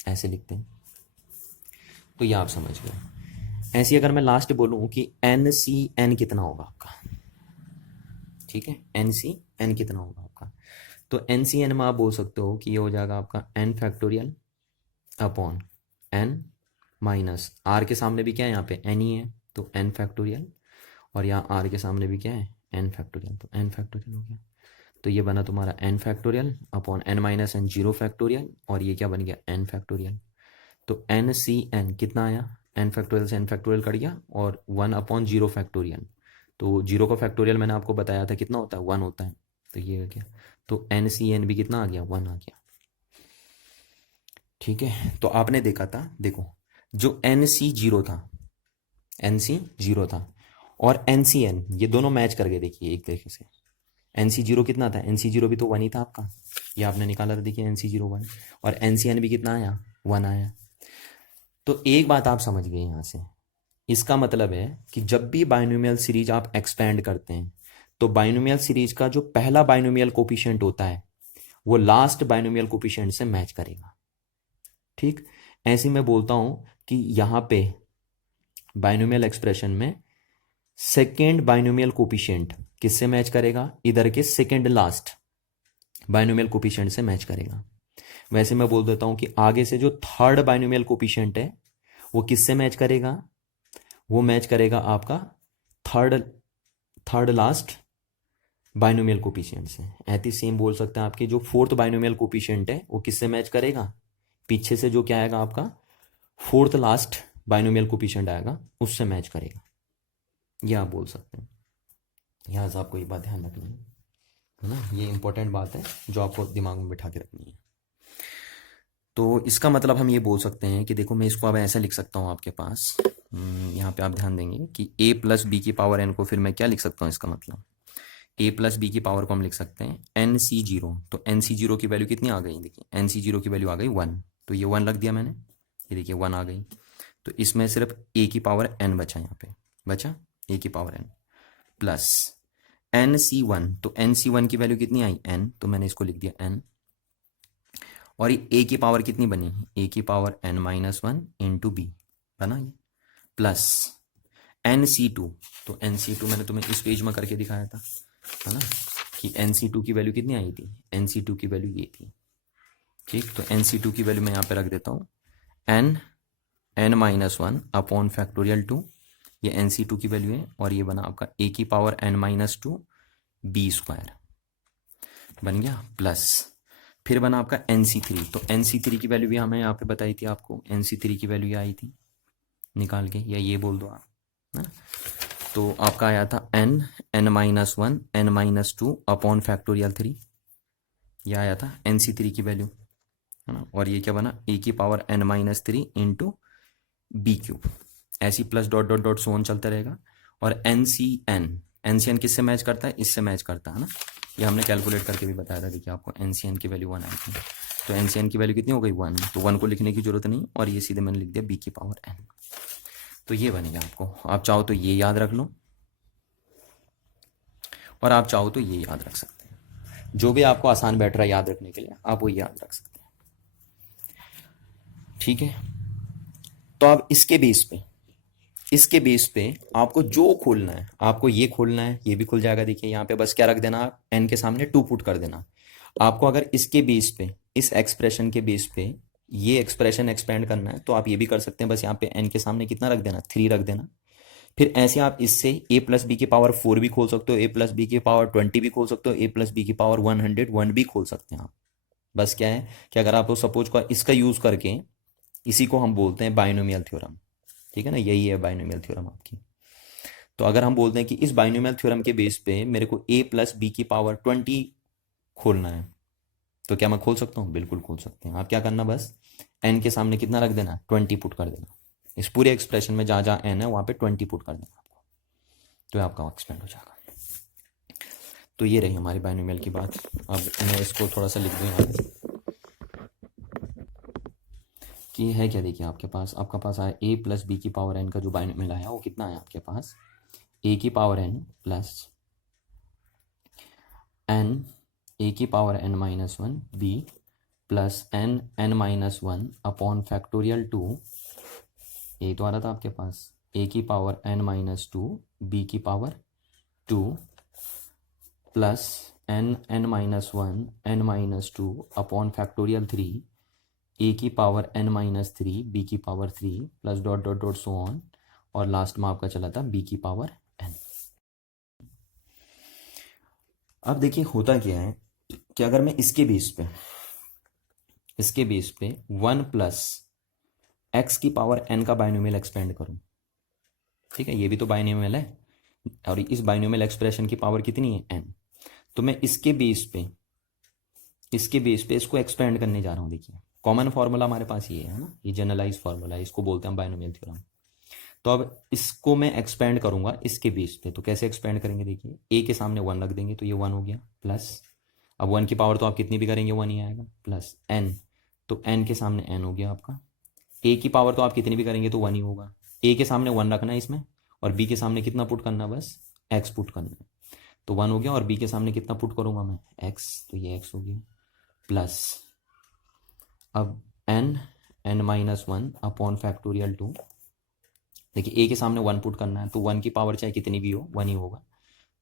ऐसे लिखते हैं। तो ये आप समझ गए। ऐसी अगर मैं लास्ट बोलूँ कि NCN कितना होगा आपका, ठीक है, NCN कितना होगा आपका, तो NCN में आप बोल सकते हो कि ये हो जाएगा आपका n factorial upon n minus R के सामने भी क्या है यहाँ पे n ही है, तो n फैक्टोरियल, और यहाँ आर के सामने भी क्या है n फैक्टोरियल, तो n फैक्टोरियल हो गया। तो ये बना तुम्हारा n factorial upon n minus n 0 factorial, और ये क्या बन गया n फैक्टोरियल। तो NCN कितना आया, n फैक्टोरियल से n फैक्टोरियल कट गया, और 1 अपॉन 0 फैक्टोरियल, तो 0 का फैक्टोरियल मैंने आपको बताया था कितना होता है 1 होता है, तो ये हो गया। तो NCN भी कितना आ गया 1 आ गया, ठीक है। तो आपने देखा था, देखो जो NC0 था, NC0 था और NCN, ये दोनों मैच करके देखिए एक तरीके से। NC0 कितना था, NC0 भी तो 1 ही था आपका, ये आपने निकाला था, देखिए NC0 1, और NCN भी कितना आया 1 आया। तो एक बात आप समझ गए यहाँ से, इसका मतलब है कि जब भी बाइनोमियल सीरीज आप एक्सपेंड करते हैं, तो बाइनोमियल सीरीज का जो पहला बाइनोमियल कोफिशिएंट होता है वो लास्ट बाइनोमियल कोफिशिएंट से मैच करेगा, ठीक। ऐसे मैं बोलता हूं कि यहां पे बाइनोमियल एक्सप्रेशन में सेकेंड बाइनोमियल कोफिशिएंट किससे मैच करेगा, इधर के सेकेंड लास्ट बाइनोमियल कोफिशिएंट से मैच करेगा। वैसे मैं बोल देता हूं कि आगे से जो थर्ड बाइनोमियल कोफिशिएंट है वो किससे मैच करेगा, वो मैच करेगा आपका third third last binomial coefficient से। ऐसे सेम बोल सकते हैं आपके जो फोर्थ बाइनोमियल कोफिशिएंट है वो किससे मैच करेगा, पीछे से जो क्या आएगा आपका फोर्थ लास्ट बाइनोमियल कोफिशिएंट आएगा उससे मैच करेगा, ये आप बोल सकते हैं। यहाँ से आपको ये बात ध्यान रखनी है ना, ये इंपॉर्टेंट बात है जो आपको दिमाग में बिठा के रखनी है। तो इसका मतलब हम ये बोल सकते हैं कि देखो मैं इसको अब ऐसे लिख सकता हूँ आपके पास, यहाँ पे आप ध्यान देंगे कि a प्लस बी की पावर n को फिर मैं क्या लिख सकता हूँ, इसका मतलब a प्लस बी की पावर को हम लिख सकते हैं एन सी जीरो। तो एन सी जीरो की वैल्यू कितनी आ गई, देखिए एन सी जीरो की वैल्यू आ गई 1, तो ये 1 रख दिया मैंने, ये देखिए 1 आ गई। तो इसमें सिर्फ a की पावर n बचा, यहाँ पे बचा a की power n plus N C one. तो एन सी वन की वैल्यू कितनी आई n, तो मैंने इसको लिख दिया n। और ये a की पावर कितनी बनी, a की power n minus one into B बना ये, प्लस एन सी टू। तो एन सी टू मैंने तुम्हें इस पेज में करके दिखाया था, है ना, कि एन सी टू की वैल्यू कितनी आई थी, एन सी टू की वैल्यू ये थी। ठीक, तो एन सी टू की वैल्यू मैं यहाँ पे रख देता हूँ N minus one upon factorial two, ये एन सी टू की वैल्यू है, और ये बना आपका ए की power n minus two B square बन गया, प्लस फिर बना आपका एन सी थ्री। तो एन सी थ्री की वैल्यू भी हमें यहाँ पे बताई थी आपको, एन सी थ्री की वैल्यू ये आई थी निकाल के, या ये बोल दो आप ना। तो आपका आया था N minus one N minus to upon factorial three, ये आया था एन सी थ्री की वैल्यू, है ना। और ये क्या बना, ए की power n minus three into B cube, ऐसी plus dot dot dot so on चलता रहेगा। और एन सी एन किससे मैच करता है, इससे मैच करता है ना, ये हमने कैलकुलेट करके भी बताया था, देखिए आपको एन सी एन की वैल्यू 1 आई थी। तो एन सी एन की वैल्यू कितनी हो गई 1, तो 1 को लिखने की जरूरत नहीं, और ये सीधे मैंने लिख दिया बी की पावर n। तो ये बनेगा आपको, आप चाहो तो ये याद रख लो, और आप चाहो तो ये याद रख सकते हैं, जो भी आपको आसान बैठ रहा है याद रखने के लिए आप वो याद रख सकते हैं। ठीक है, तो अब इसके बेस पे आपको जो खोलना है, आपको ये खोलना है, ये भी खुल जाएगा। देखिए यहाँ पे बस क्या रख देना, एन के सामने 2 पुट कर देना। आपको अगर इसके बेस पे, इस एक्सप्रेशन के बेस पे ये एक्सप्रेशन एक्सपेंड करना है, तो आप ये भी कर सकते हैं, बस यहाँ पे एन के सामने कितना रख देना, 3 रख देना। फिर ऐसे आप इससे a प्लस बी की पावर 4 भी खोल सकते हो, a प्लस बी की पावर 20 भी खोल सकते हो, a प्लस बी की पावर 101 भी खोल सकते हैं आप। बस क्या है कि अगर आप सपोज को इसका यूज करके, इसी को हम बोलते हैं बाइनोमियल थ्योरम, ठीक है ना, यही है बाइनोमियल थ्योरम आपकी। तो अगर हम बोलते हैं कि इस बाइनोमियल थ्योरम के बेस पे मेरे को a प्लस बी की पावर 20 खोलना है, तो क्या मैं खोल सकता हूँ, बिल्कुल खोल सकते हैं। आप क्या करना, बस n के सामने कितना रख देना, 20 पुट कर देना, इस पूरे एक्सप्रेशन में जहाँ जहाँ n है वहाँ पे 20 पुट कर देना आपको, तो आपका एक्सपेंड हो जाएगा। तो ये रही हमारी बाइनोमियल की बात। अब मैं इसको थोड़ा सा लिख दूँ यहाँ पे कि है क्या। देखिए आपका पास आया a प्लस बी की पावर n का जो बाइनोमियल आया वो कितना है आपके पास, a की power n plus n a की power n minus one b plus n minus one upon factorial two, ए तो आ रहा था आपके पास, a की power n minus two B की power 2 plus n minus one n minus to upon factorial 3 a की power n minus three B की power 3 plus dot dot dot so on, और लास्ट में आपका चला था b की पावर n। अब देखिए होता क्या है कि अगर मैं इसके बेस पे 1 प्लस एक्स की पावर n का बाइनोमियल एक्सपेंड करूं, ठीक है, ये भी तो बाइनोमियल है, और इस बाइनोमियल एक्सप्रेशन की पावर कितनी है n, तो मैं इसके बेस पे इसको एक्सपेंड करने जा रहा हूं। देखिए कॉमन फॉर्मूला हमारे पास ये है ना, ये जनरलाइज फॉर्मूला है, इसको बोलते हैं बाइनोमियल थ्योरम। तो अब इसको मैं एक्सपेंड करूंगा इसके बेस पे, तो कैसे एक्सपेंड करेंगे, देखिए a के सामने 1 रख देंगे, तो ये 1 हो गया, प्लस अब 1 की पावर तो आप कितनी भी करेंगे 1 ही आएगा, प्लस n, तो n के सामने n हो गया आपका, a की पावर तो आप कितनी भी करेंगे तो 1 ही होगा, a के सामने 1 रखना है इसमें, और b के सामने कितना पुट करना है, बस x पुट करना है, तो 1 हो गया, और b के सामने कितना पुट करूंगा मैं, x, तो ये x हो गया, प्लस अब n minus one upon factorial 2, देखिए a के सामने 1 पुट करना है, तो 1 की पावर चाहे कितनी भी हो 1 ही होगा,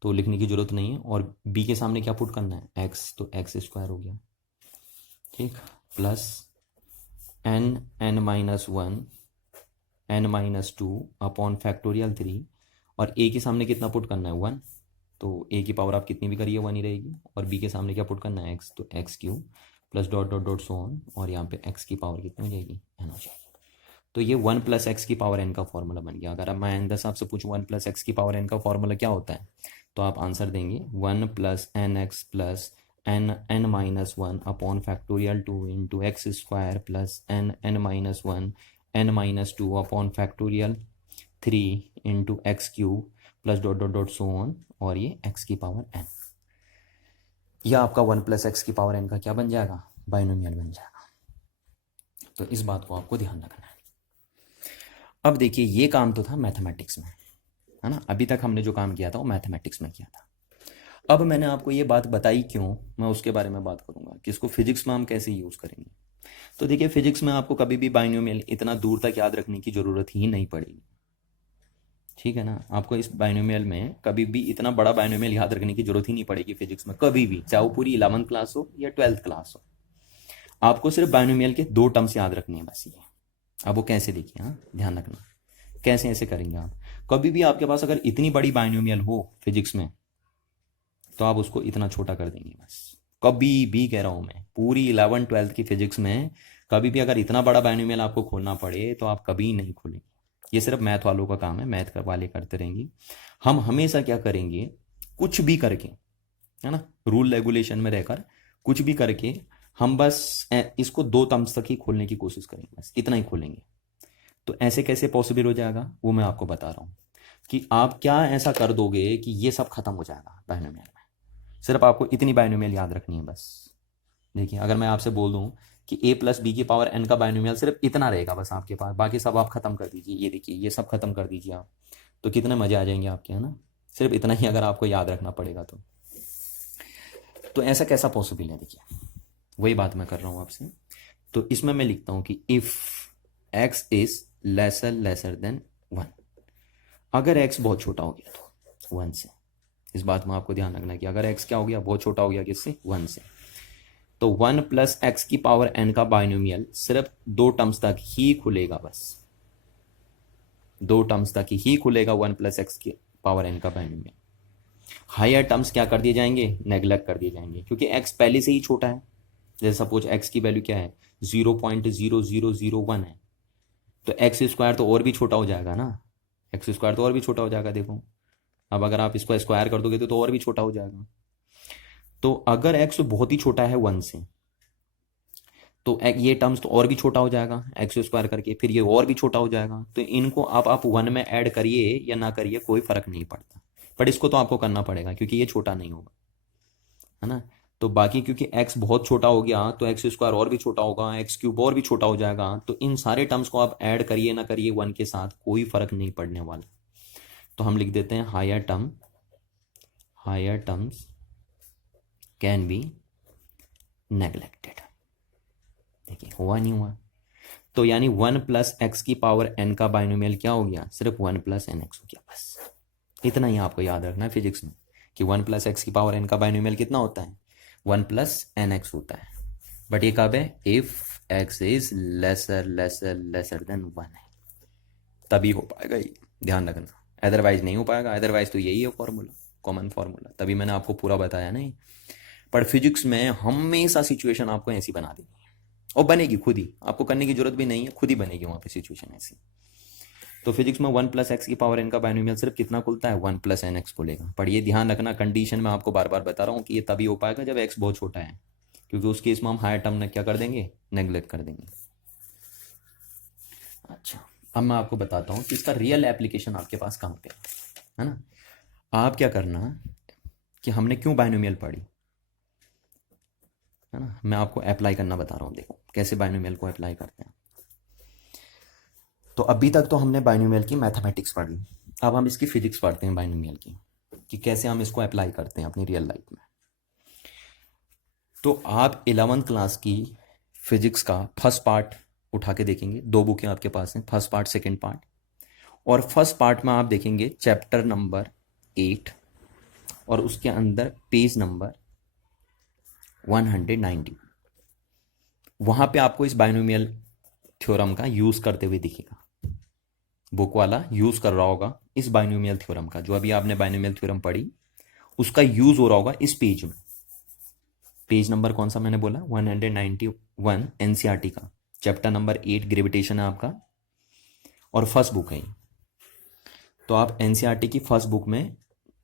तो लिखने की जरूरत नहीं है, और b के सामने क्या पुट करना है x, तो x स्क्वायर हो गया, ठीक, plus n minus one n minus to upon factorial 3, और a के सामने कितना पुट करना है 1, तो a की पावर आप कितनी भी करिए 1 ही रहेगी, और b के सामने क्या पुट करना है x, तो x cube plus dot dot dot so on, और यहाँ पे x की पावर कितनी हो जाएगी, n हो जाएगी। तो ये 1 प्लस एक्स की पावर n का फॉर्मूला बन गया। अगर अब मैं आइंदा साहब से पूछूं 1 प्लस एक्स की पावर n का फॉर्मूला क्या होता है, तो आप आंसर देंगे 1 plus N X plus n minus one upon factorial 2 into X square plus n minus one n minus to upon factorial 3 into X cube plus dot dot dot so on, और ये x की पावर n। यह आपका 1 प्लस एक्स की पावर n का क्या बन जाएगा, बाइनोमियल बन जाएगा। तो इस बात को आपको ध्यान रखना है। अब देखिए ये काम तो था मैथमेटिक्स में, है ना, अभी तक हमने जो काम किया था वो मैथमेटिक्स में किया था। अब मैंने आपको ये बात बताई क्यों, मैं उसके बारे में बात करूंगा कि इसको फिजिक्स में हम कैसे यूज करेंगे। तो देखिए फिजिक्स में आपको कभी भी बाइनोमियल इतना दूर तक याद रखने की जरूरत ही नहीं पड़ेगी, ठीक है ना। आपको इस बाइनोमियल में कभी भी इतना बड़ा बाइनोमियल याद रखने की जरूरत ही नहीं पड़ेगी फिजिक्स में, कभी भी, चाहे वो पूरी 11th क्लास हो या 12th क्लास हो। आपको सिर्फ बाइनोमियल के 2 टर्म्स याद रखने हैं बस ये। अब वो कैसे, देखिए, हाँ ध्यान रखना कैसे ऐसे करेंगे आप। कभी भी आपके पास अगर इतनी बड़ी बाइनोमियल हो फिजिक्स में तो आप उसको इतना छोटा कर देंगे बस। कभी भी कह रहा हूं मैं, पूरी 11th 12th की फिजिक्स में कभी भी अगर इतना बड़ा बाइनोमियल आपको खोलना पड़े तो आप कभी नहीं खोलेंगे। ये सिर्फ मैथ वालों का काम है, मैथ वाले करते रहेंगे। हम हमेशा क्या करेंगे, कुछ भी करके, है ना, रूल रेगुलेशन में रहकर कुछ भी करके हम बस इसको 2 टर्म्स तक ही खोलने की कोशिश करेंगे, बस इतना ही खोलेंगे। तो ऐसे कैसे पॉसिबल हो जाएगा वो मैं आपको बता रहा हूं कि आप क्या ऐसा कर दोगे कि ये सब खत्म हो जाएगा बाइनोमियल में। सिर्फ आपको इतनी बाइनोमियल याद रखनी है बस। देखिए अगर मैं आपसे बोल दूं कि a प्लस बी की पावर n का बाइनोमियल सिर्फ इतना रहेगा बस आपके पास, बाकी सब आप खत्म कर दीजिए, ये देखिए ये सब खत्म कर दीजिए आप, तो कितने मजे आ जाएंगे आपके, है ना। सिर्फ इतना ही अगर आपको याद रखना पड़ेगा तो ऐसा कैसा पॉसिबल है, देखिए वही बात मैं कर रहा हूं आपसे। तो इसमें मैं लिखता हूं कि if x is lesser than 1, अगर x बहुत छोटा हो गया तो 1 से। इस बात में आपको ध्यान रखना है कि अगर x क्या हो गया, बहुत छोटा हो गया किससे, 1 से, तो 1 प्लस एक्स की पावर n का बाइनोमियल सिर्फ 2 टर्म्स तक ही खुलेगा बस, 2 टर्म्स तक ही खुलेगा 1 प्लस एक्स की पावर n का बाइनोमियल। हायर टर्म्स क्या कर दिए जाएंगे, नेग्लेक्ट कर दिए जाएंगे, क्योंकि x पहले से ही छोटा है। जैसे सपोज x की वैल्यू क्या है, 0.0001 है, तो एक्स स्क्वायर तो और भी छोटा हो जाएगा ना, एक्स स्क्वायर तो और भी छोटा हो जाएगा। देखो अब अगर आप इसको स्क्वायर कर दोगे तो और भी छोटा हो जाएगा। तो अगर एक्स बहुत ही छोटा है 1 से, तो ये टर्म्स तो और भी छोटा हो जाएगा एक्स स्क्वायर करके, फिर ये और भी छोटा हो जाएगा। तो इनको आप 1 में ऐड करिए या ना करिए कोई फर्क नहीं पड़ता, पर इसको तो आपको करना पड़ेगा क्योंकि ये छोटा नहीं होगा, है ना। तो बाकी क्योंकि x बहुत छोटा हो गया तो एक्स स्क्वायर और भी छोटा होगा, एक्स क्यूब और भी छोटा हो जाएगा। तो इन सारे टर्म्स को आप ऐड करिए ना करिए 1 के साथ, कोई फर्क नहीं पड़ने वाला। तो हम लिख देते हैं higher terms can be neglected. देखिए हुआ नहीं हुआ, तो यानी 1 प्लस एक्स की पावर n का बाइनोमियल क्या हो गया, सिर्फ 1 प्लस एन एक्स हो गया बस। इतना ही आपको याद रखना है फिजिक्स में कि 1 प्लस एक्स की पावर n का बाइनोमियल कितना होता है, 1 प्लस एन एक्स होता है। बट ये कब है, if x is lesser than 1 है, तभी हो पाएगा ये, ध्यान रखना, अदरवाइज नहीं हो पाएगा। अदरवाइज तो यही है फॉर्मूला, कॉमन फॉर्मूला, तभी मैंने आपको पूरा बताया नहीं। पर फिजिक्स में हमेशा सिचुएशन आपको ऐसी बना देनी है, और बनेगी खुद ही, आपको करने की जरूरत भी नहीं है, खुद ही बनेगी वहां पे सिचुएशन ऐसी। तो फिजिक्स में 1 प्लस एक्स की पावर n का बाइनोमियल सिर्फ कितना खुलता है, 1 प्लस एन एक्स खुलेगा। पर ये ध्यान रखना, कंडीशन में आपको बार बार बता रहा हूँ कि ये तभी हो पाएगा जब x बहुत छोटा है, क्योंकि उस केस में हम हायर टर्म क्या कर देंगे, नेग्लेक्ट कर देंगे। अच्छा अब मैं आपको बताता हूँ कि इसका रियल एप्लीकेशन आपके पास कहाँ पे है ना। आप क्या करना कि हमने क्यों बाइनोमियल पढ़ी, है ना, मैं आपको अप्लाई करना बता रहा हूँ। देखो कैसे बाइनोमियल को अप्लाई करते हैं। तो अभी तक तो हमने बाइनोमियल की मैथमेटिक्स पढ़ी, अब हम इसकी फिजिक्स पढ़ते हैं बाइनोमियल की, कि कैसे हम इसको अप्लाई करते हैं अपनी रियल लाइफ में। तो आप 11th क्लास की फिजिक्स का फर्स्ट पार्ट उठा के देखेंगे, 2 बुकें आपके पास हैं, फर्स्ट पार्ट सेकंड पार्ट। और फर्स्ट पार्ट में आप देखेंगे चैप्टर नंबर 8 और उसके अंदर पेज नंबर 190, वहां पे आपको इस बाइनोमियल थ्योरम का यूज करते हुए दिखेगा। बुक वाला यूज कर रहा होगा इस बाइनोमियल थ्योरम का, जो अभी आपने बाइनोमियल थ्योरम पढ़ी उसका यूज हो रहा होगा इस पेज में। पेज नंबर कौन सा मैंने बोला, 191 एनसीईआरटी का, चैप्टर नंबर 8 ग्रेविटेशन है आपका, और फर्स्ट बुक है। तो आप एनसीईआरटी की फर्स्ट बुक में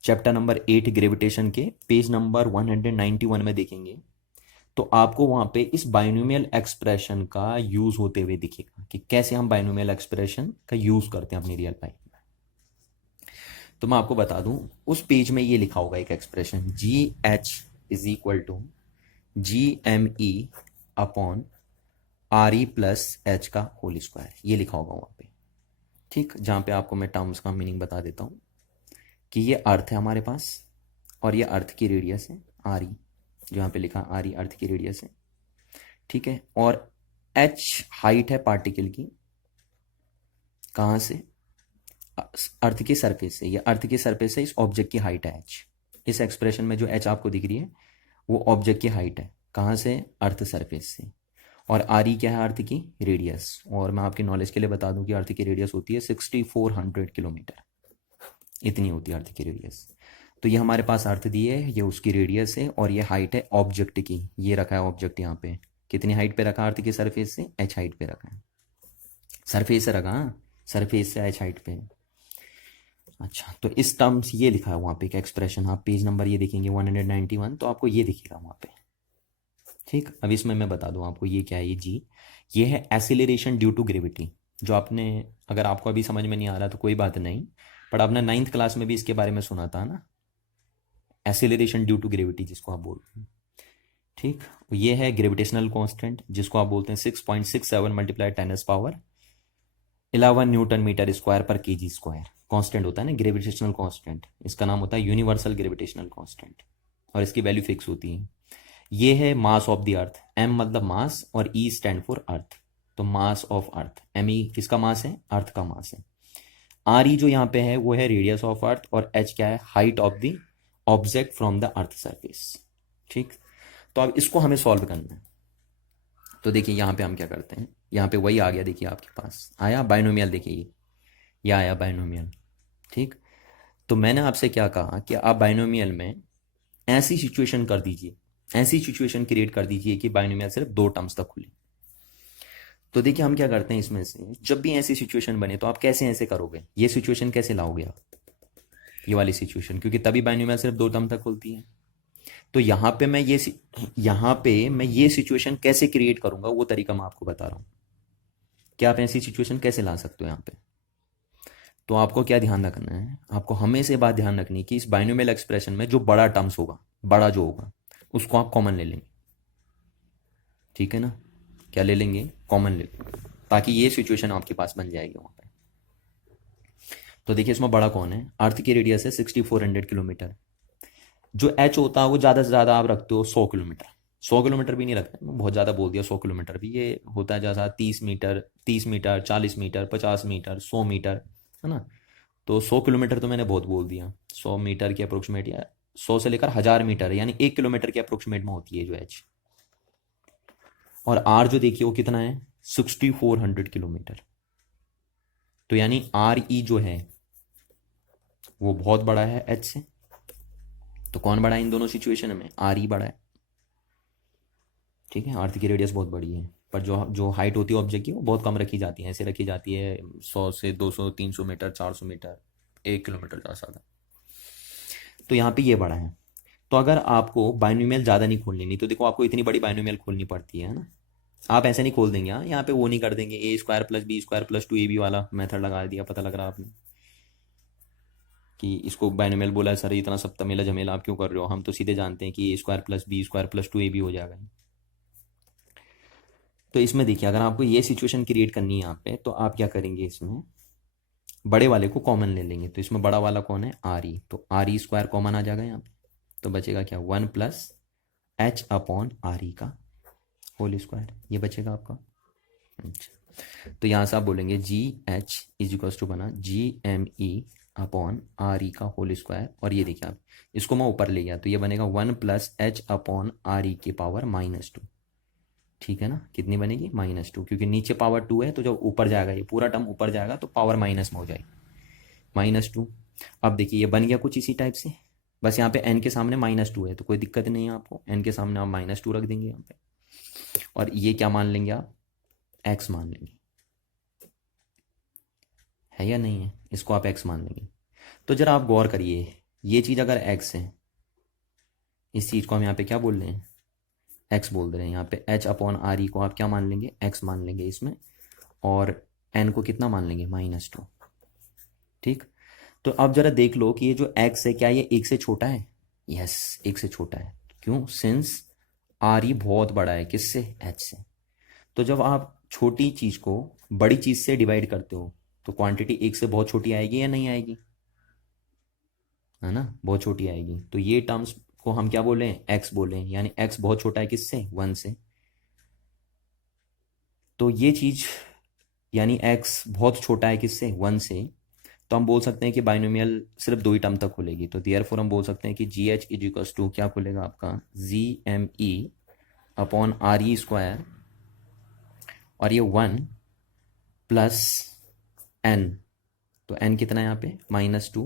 चैप्टर नंबर 8 ग्रेविटेशन के पेज नंबर 191 में देखेंगे तो आपको वहां पे इस बाइनोमियल एक्सप्रेशन का यूज होते हुए दिखेगा कि कैसे हम बाइनोमियल एक्सप्रेशन का यूज करते हैं अपनी रियल लाइफ में। तो मैं आपको बता दूं, उस पेज में ये लिखा होगा एक expression, G H is equal to G M E upon R E plus H का होल स्क्वायर, ये लिखा होगा वहां पे। ठीक, जहां पे आपको मैं टर्म्स का मीनिंग बता देता हूं कि ये अर्थ है हमारे पास और ये अर्थ की रेडियस है आर ई, जो यहाँ पे लिखा आर ई अर्थ की रेडियस है। ठीक है, और एच हाइट है पार्टिकल की, कहाँ से, अर्थ की सरफेस से। ये अर्थ की सरफेस से इस ऑब्जेक्ट की हाइट है एच। इस एक्सप्रेशन में जो एच आपको दिख रही है वो ऑब्जेक्ट की हाइट है, कहाँ से, अर्थ सरफेस से। और आर ई क्या है, अर्थ की रेडियस। और मैं आपकी नॉलेज के लिए बता दूं कि अर्थ की रेडियस होती है 6400 किलोमीटर, इतनी होती है अर्थ की रेडियस। तो ये हमारे पास अर्थ दी है, ये उसकी रेडियस है और ये हाइट है ऑब्जेक्ट की। ये रखा है ऑब्जेक्ट यहाँ पे, कितनी हाइट पे रखा, अर्थ की सरफेस से एच हाइट पे रखा है, सरफेस से रखा, सरफेस से एच हाइट पे। अच्छा, तो इस टर्म्स ये लिखा है वहाँ पे एक एक्सप्रेशन, आप पेज नंबर ये देखेंगे 191, तो आपको ये दिखेगा वहाँ पे। ठीक, अब इसमें मैं बता दूँ आपको ये क्या है, ये जी, ये है एसिलेरेशन ड्यू टू ग्रेविटी। जो आपने, अगर आपको अभी समझ में नहीं आ रहा तो कोई बात नहीं, पर आपने 9th क्लास में भी इसके बारे में सुना था ना, एसिलेरेशन ड्यू टू ग्रेविटी जिसको आप बोलते हैं। ठीक, ये है ग्रेविटेशनल कांस्टेंट जिसको आप बोलते हैं 6.67 मल्टीप्लाई 10⁻11 न्यूटन मीटर स्क्वायर पर केजी स्क्वायर। कांस्टेंट होता है ना ग्रेविटेशनल कांस्टेंट, इसका नाम होता है यूनिवर्सल ग्रेविटेशनल कांस्टेंट और इसकी वैल्यू फिक्स होती है। ये है mass of the earth, M मतलब मास और ई स्टैंड फॉर अर्थ, तो mass of earth, M E किसका मास है, अर्थ का मास है। आर ई जो यहाँ पे है वो है रेडियस ऑफ अर्थ और एच क्या है, height of the object from the earth surface. ठीक, तो अब इसको हमें सॉल्व करना है। तो देखिए यहाँ पे हम क्या करते हैं, यहाँ पे वही आ गया, देखिए आपके पास आया बाइनोमियल, देखिए ये आया बाइनोमियल। ठीक, तो मैंने आपसे क्या कहा कि आप बाइनोमियल में ऐसी सिचुएशन कर दीजिए, ऐसी सिचुएशन क्रिएट कर दीजिए कि बाइनोमियल सिर्फ 2 टर्म्स तक खुले। तो देखिए हम क्या करते हैं इसमें से, जब भी ऐसी सिचुएशन बने तो आप कैसे ऐसे करोगे, ये सिचुएशन कैसे लाओगे आप, ये वाली सिचुएशन, क्योंकि तभी बाइनोमियल सिर्फ 2 टर्म तक खुलती है। तो यहाँ पे मैं ये सिचुएशन कैसे क्रिएट करूंगा वो तरीका मैं आपको बता रहा हूँ कि आप ऐसी सिचुएशन कैसे ला सकते हो यहाँ पे। तो आपको क्या ध्यान रखना है, आपको हमेशा बात ध्यान रखनी है कि इस बाइनोमियल एक्सप्रेशन में जो बड़ा टर्म्स होगा, बड़ा जो होगा उसको आप कॉमन ले लेंगे। ठीक है ना, क्या ले लेंगे, कॉमन ले लेंगे, ताकि ये सिचुएशन आपके पास बन जाएगी वहां पे। तो देखिए इसमें बड़ा कौन है, अर्थ की रेडियस है 6400 किलोमीटर। जो एच होता है वो ज़्यादा से ज़्यादा आप रखते हो 100 किलोमीटर, 100 किलोमीटर भी नहीं रखते, मैं बहुत ज़्यादा बोल दिया, 100 किलोमीटर भी, ये होता है जैसा 30 metre, 30 metre, 40 metre, 50 metre, 100 metre, है ना। तो 100 किलोमीटर तो मैंने बहुत बोल दिया, 100 मीटर के अप्रोक्सीमेट या 100 से लेकर 1000 मीटर, यानी 1 किलोमीटर के अप्रोक्सीमेट में होती है जो एच। और आर जो देखिए वो कितना है, 6400 किलोमीटर। तो यानी आर ई जो है वो बहुत बड़ा है एच से। तो कौन बड़ा है इन दोनों सिचुएशन में, आर ई बड़ा है। ठीक है, अर्थ की रेडियस बहुत बड़ी है, पर जो जो हाइट होती है ऑब्जेक्ट की वो बहुत कम रखी जाती है, ऐसे रखी जाती है 100 से 200, 300 मीटर, 400 मीटर, 1 किलोमीटर ज़्यादा ज़्यादा। तो यहाँ पे ये बड़ा है। तो अगर आपको बाइनोमियल ज़्यादा नहीं खोलनी, नहीं तो देखो आपको इतनी बड़ी बाइनोमियल खोलनी पड़ती है ना, आप ऐसे नहीं खोल देंगे। हाँ, यहाँ पे वो नहीं कर देंगे A square plus B square plus 2ab वाला मेथड लगा दिया, पता लग रहा आपने कि इसको बाइनोमियल बोला है, सर इतना सब तमेला झमेला आप क्यों कर रहे हो, हम तो सीधे जानते हैं कि A square plus B square plus 2ab हो जाएगा। तो इसमें देखिए अगर आपको ये सिचुएशन क्रिएट करनी है यहाँ पे, तो आप क्या करेंगे, इसमें बड़े वाले को कॉमन ले लेंगे। तो इसमें बड़ा वाला कौन है, आर ई, तो आर ई स्क्वायर कॉमन आ जाएगा यहाँ पे, तो बचेगा क्या, 1 plus H upon R E का होल स्क्वायर, ये बचेगा आपका। अच्छा, तो यहाँ से आप बोलेंगे G H is equals to बना G M E upon R E का होल स्क्वायर, और ये देखिए आप इसको मैं ऊपर ले गया तो ये बनेगा 1 प्लस एच अपॉन आर ई की पावर -2। ठीक है ना, कितनी बनेगी, -2, क्योंकि नीचे पावर 2 है, तो जब ऊपर जाएगा ये पूरा टर्म ऊपर जाएगा तो पावर माइनस में हो जाएगी, -2। अब देखिए ये बन गया कुछ इसी टाइप से, बस यहाँ पे n के सामने -2 है तो कोई दिक्कत नहीं है आपको, n के सामने आप -2 रख देंगे यहाँ पे, और ये क्या मान लेंगे आप, x मान लेंगे, है या नहीं है, इसको आप x मान लेंगे। तो जरा आप गौर करिए, ये चीज़ अगर एक्स है, इस चीज़ को हम यहाँ पे क्या बोल रहे हैं, एक्स बोल रहे हैं। यहाँ पे एच अपॉन आर ई को आप क्या मान लेंगे, एक्स मान लेंगे इसमें, और एन को कितना मान लेंगे, -2। ठीक, तो अब जरा देख लो कि ये जो एक्स है क्या ये एक से छोटा है, यस एक से छोटा है। क्यों, सिंस आर ई बहुत बड़ा है किससे, एच से। तो जब आप छोटी चीज़ को बड़ी चीज़ से डिवाइड करते हो तो क्वांटिटी एक से बहुत छोटी आएगी या नहीं आएगी, है ना, बहुत छोटी आएगी। तो ये टर्म्स को हम क्या बोले, एक्स बोले, यानी एक्स बहुत छोटा है किससे, 1 से। तो ये चीज़ यानी एक्स बहुत छोटा है किससे, 1 से, तो हम बोल सकते हैं कि बाइनोमियल सिर्फ 2 ही टर्म तक खुलेगी। तो देयरफॉर हम बोल सकते हैं कि G H is equals to क्या खुलेगा आपका, G M E upon R E square, और ये 1 प्लस एन, तो एन कितना है यहाँ पे, -2।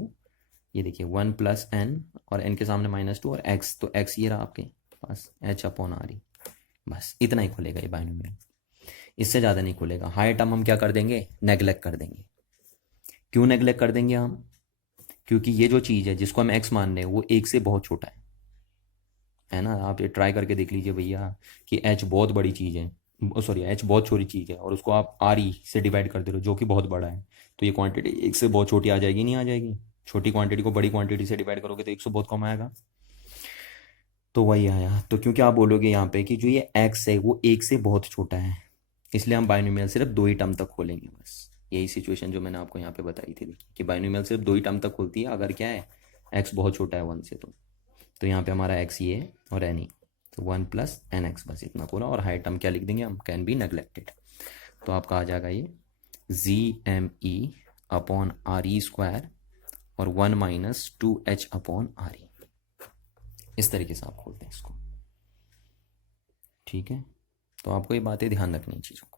ये देखिए 1 प्लस एन, और एन के सामने -2, और एक्स, तो एक्स ये रहा आपके पास, एच अपॉन आर ई। बस इतना ही खुलेगा ये बाइनोमियल, इससे ज़्यादा नहीं खुलेगा। हायर टर्म हम क्या कर देंगे, नेगलेक्ट कर देंगे। क्यों नेगलेक्ट कर देंगे हम, क्योंकि ये जो चीज़ है जिसको हम एक्स मान रहे हैं वो एक से बहुत छोटा है ना। आप ये ट्राई करके देख लीजिए भैया कि एच बहुत बड़ी चीज़ है, सॉरी एच बहुत छोटी चीज़ है, और उसको आप आर ई से डिवाइड कर दे रहे हो जो कि बहुत बड़ा है, तो ये क्वांटिटी एक से बहुत छोटी आ जाएगी, नहीं आ जाएगी। छोटी क्वांटिटी को बड़ी क्वांटिटी से डिवाइड करोगे तो एक से बहुत कम आएगा। तो वही आया। तो क्योंकि आप बोलोगे यहाँ पे कि जो ये एक्स है वो एक से बहुत छोटा है, इसलिए हम बाइनोमियल सिर्फ 2 ही टर्म तक खोलेंगे बस। यही सिचुएशन जो मैंने आपको यहाँ पे बताई थी कि बाइनोमियल सिर्फ 2 ही टर्म तक खुलती है अगर क्या है, एक्स बहुत छोटा है 1 से। तो यहाँ पे हमारा एक्स ये है और एन ई, तो 1 प्लस एन एक्स, बस इतना पूरा। और हाई टर्म क्या लिख देंगे हम, कैन बी नेग्लेक्टेड। तो आपका आ जाएगा ये G M E upon R E square और 1 माइनस 2h अपॉन आर ई। इस तरीके से आप खोलते हैं इसको, ठीक है। तो आपको ये बातें ध्यान रखनी है चीज़ों को।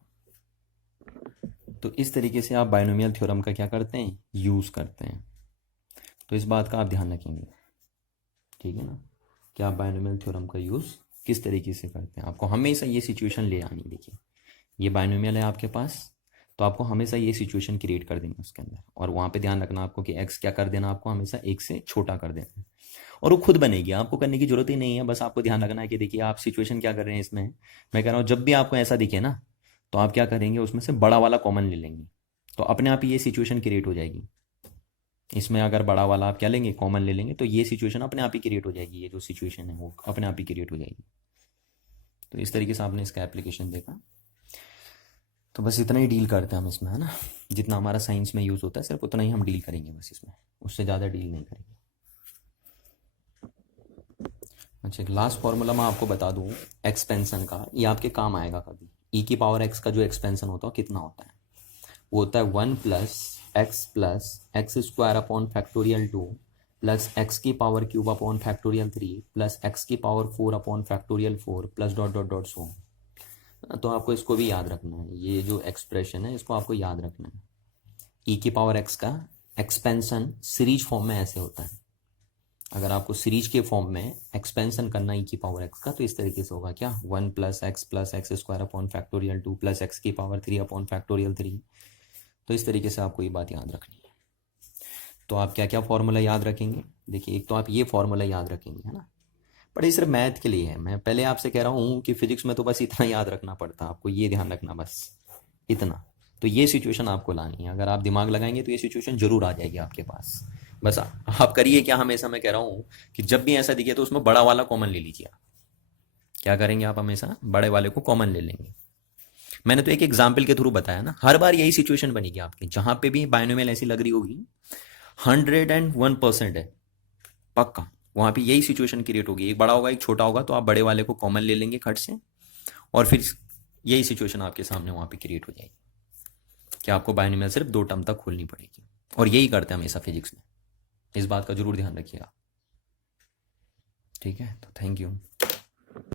तो इस तरीके से आप बाइनोमियल थ्योरम का क्या करते हैं, यूज़ करते हैं। तो इस बात का आप ध्यान रखेंगे, ठीक है ना, कि आप बाइनोमियल थ्योरम का यूज़ किस तरीके से करते हैं। आपको हमेशा ये सिचुएशन ले आनी, देखिए ये बाइनोमियल है आपके पास, तो आपको हमेशा ये सिचुएशन क्रिएट कर देंगे उसके अंदर, और वहाँ पे ध्यान रखना आपको कि एक्स क्या कर देना, आपको हमेशा एक से छोटा कर देना, और वो खुद बनेगी, आपको करने की जरूरत ही नहीं है। बस आपको ध्यान रखना है कि देखिए आप सिचुएशन क्या कर रहे हैं इसमें। मैं कह रहा हूँ जब भी आपको ऐसा दिखे ना, तो आप क्या करेंगे, उसमें से बड़ा वाला कॉमन ले लेंगे, तो अपने आप ही ये सिचुएशन क्रिएट हो जाएगी। इसमें अगर बड़ा वाला आप क्या लेंगे, कॉमन ले लेंगे, तो ये सिचुएशन अपने आप ही क्रिएट हो जाएगी। ये जो सिचुएशन है वो अपने आप ही क्रिएट हो जाएगी। तो इस तरीके से आपने इसका एप्लीकेशन देखा। तो बस इतना ही डील करते हैं हम इसमें, है ना, जितना हमारा साइंस में यूज़ होता है सिर्फ उतना ही हम डील करेंगे बस इसमें, उससे ज़्यादा डील नहीं करेंगे। अच्छा, एक लास्ट फॉर्मूला मैं आपको बता दूँ एक्सपेंसन का, ये आपके काम आएगा कभी। ई की पावर एक्स का जो एक्सपेंसन होता है कितना होता है, वो होता है 1 plus x square upon factorial 2 plus x की power cube upon factorial 3 plus x की power 4 upon factorial 4 plus dot dot dot so. तो आपको इसको भी याद रखना है, ये जो एक्सप्रेशन है इसको आपको याद रखना है। ई की पावर एक्स का एक्सपेंसन सीरीज फॉर्म में ऐसे होता है। अगर आपको सीरीज के फॉर्म में एक्सपेंसन करना ई की पावर एक्स का, तो इस तरीके से होगा क्या, 1 plus x square upon factorial 2 plus x की पावर 3 अपॉन फैक्टोरियल 3। तो इस तरीके से आपको ये बात याद रखनी है। तो आप क्या क्या फॉर्मूला याद रखेंगे, देखिए एक तो आप ये फॉर्मूला याद रखेंगे, है ना, पर ये सिर्फ मैथ के लिए है। मैं पहले आपसे कह रहा हूँ कि फिजिक्स में तो बस इतना याद रखना पड़ता है, आपको ये ध्यान रखना बस इतना। तो ये सिचुएशन आपको लानी है, अगर आप दिमाग लगाएंगे तो ये सिचुएशन जरूर आ जाएगी आपके पास। बस आप करिए क्या, हमेशा मैं कह रहा हूँ कि जब भी ऐसा दिखे तो उसमें बड़ा वाला कॉमन ले लीजिए। क्या करेंगे आप, हमेशा बड़े वाले को कॉमन ले लेंगे। मैंने तो एक एग्जाम्पल के थ्रू बताया ना, हर बार यही सिचुएशन बनेगी आपकी, जहां पे भी बाइनोमियल ऐसी लग रही होगी 101% है पक्का, वहां पे यही सिचुएशन क्रिएट होगी। एक बड़ा होगा एक छोटा होगा, तो आप बड़े वाले को कॉमन ले लेंगे खट से, और फिर यही सिचुएशन आपके सामने वहां पे क्रिएट हो जाएगी कि आपको बाइनोमियल सिर्फ 2 टर्म तक खोलनी पड़ेगी। और यही करते हैं हमेशा फिजिक्स में, इस बात का जरूर ध्यान रखिएगा, ठीक है। तो थैंक यू।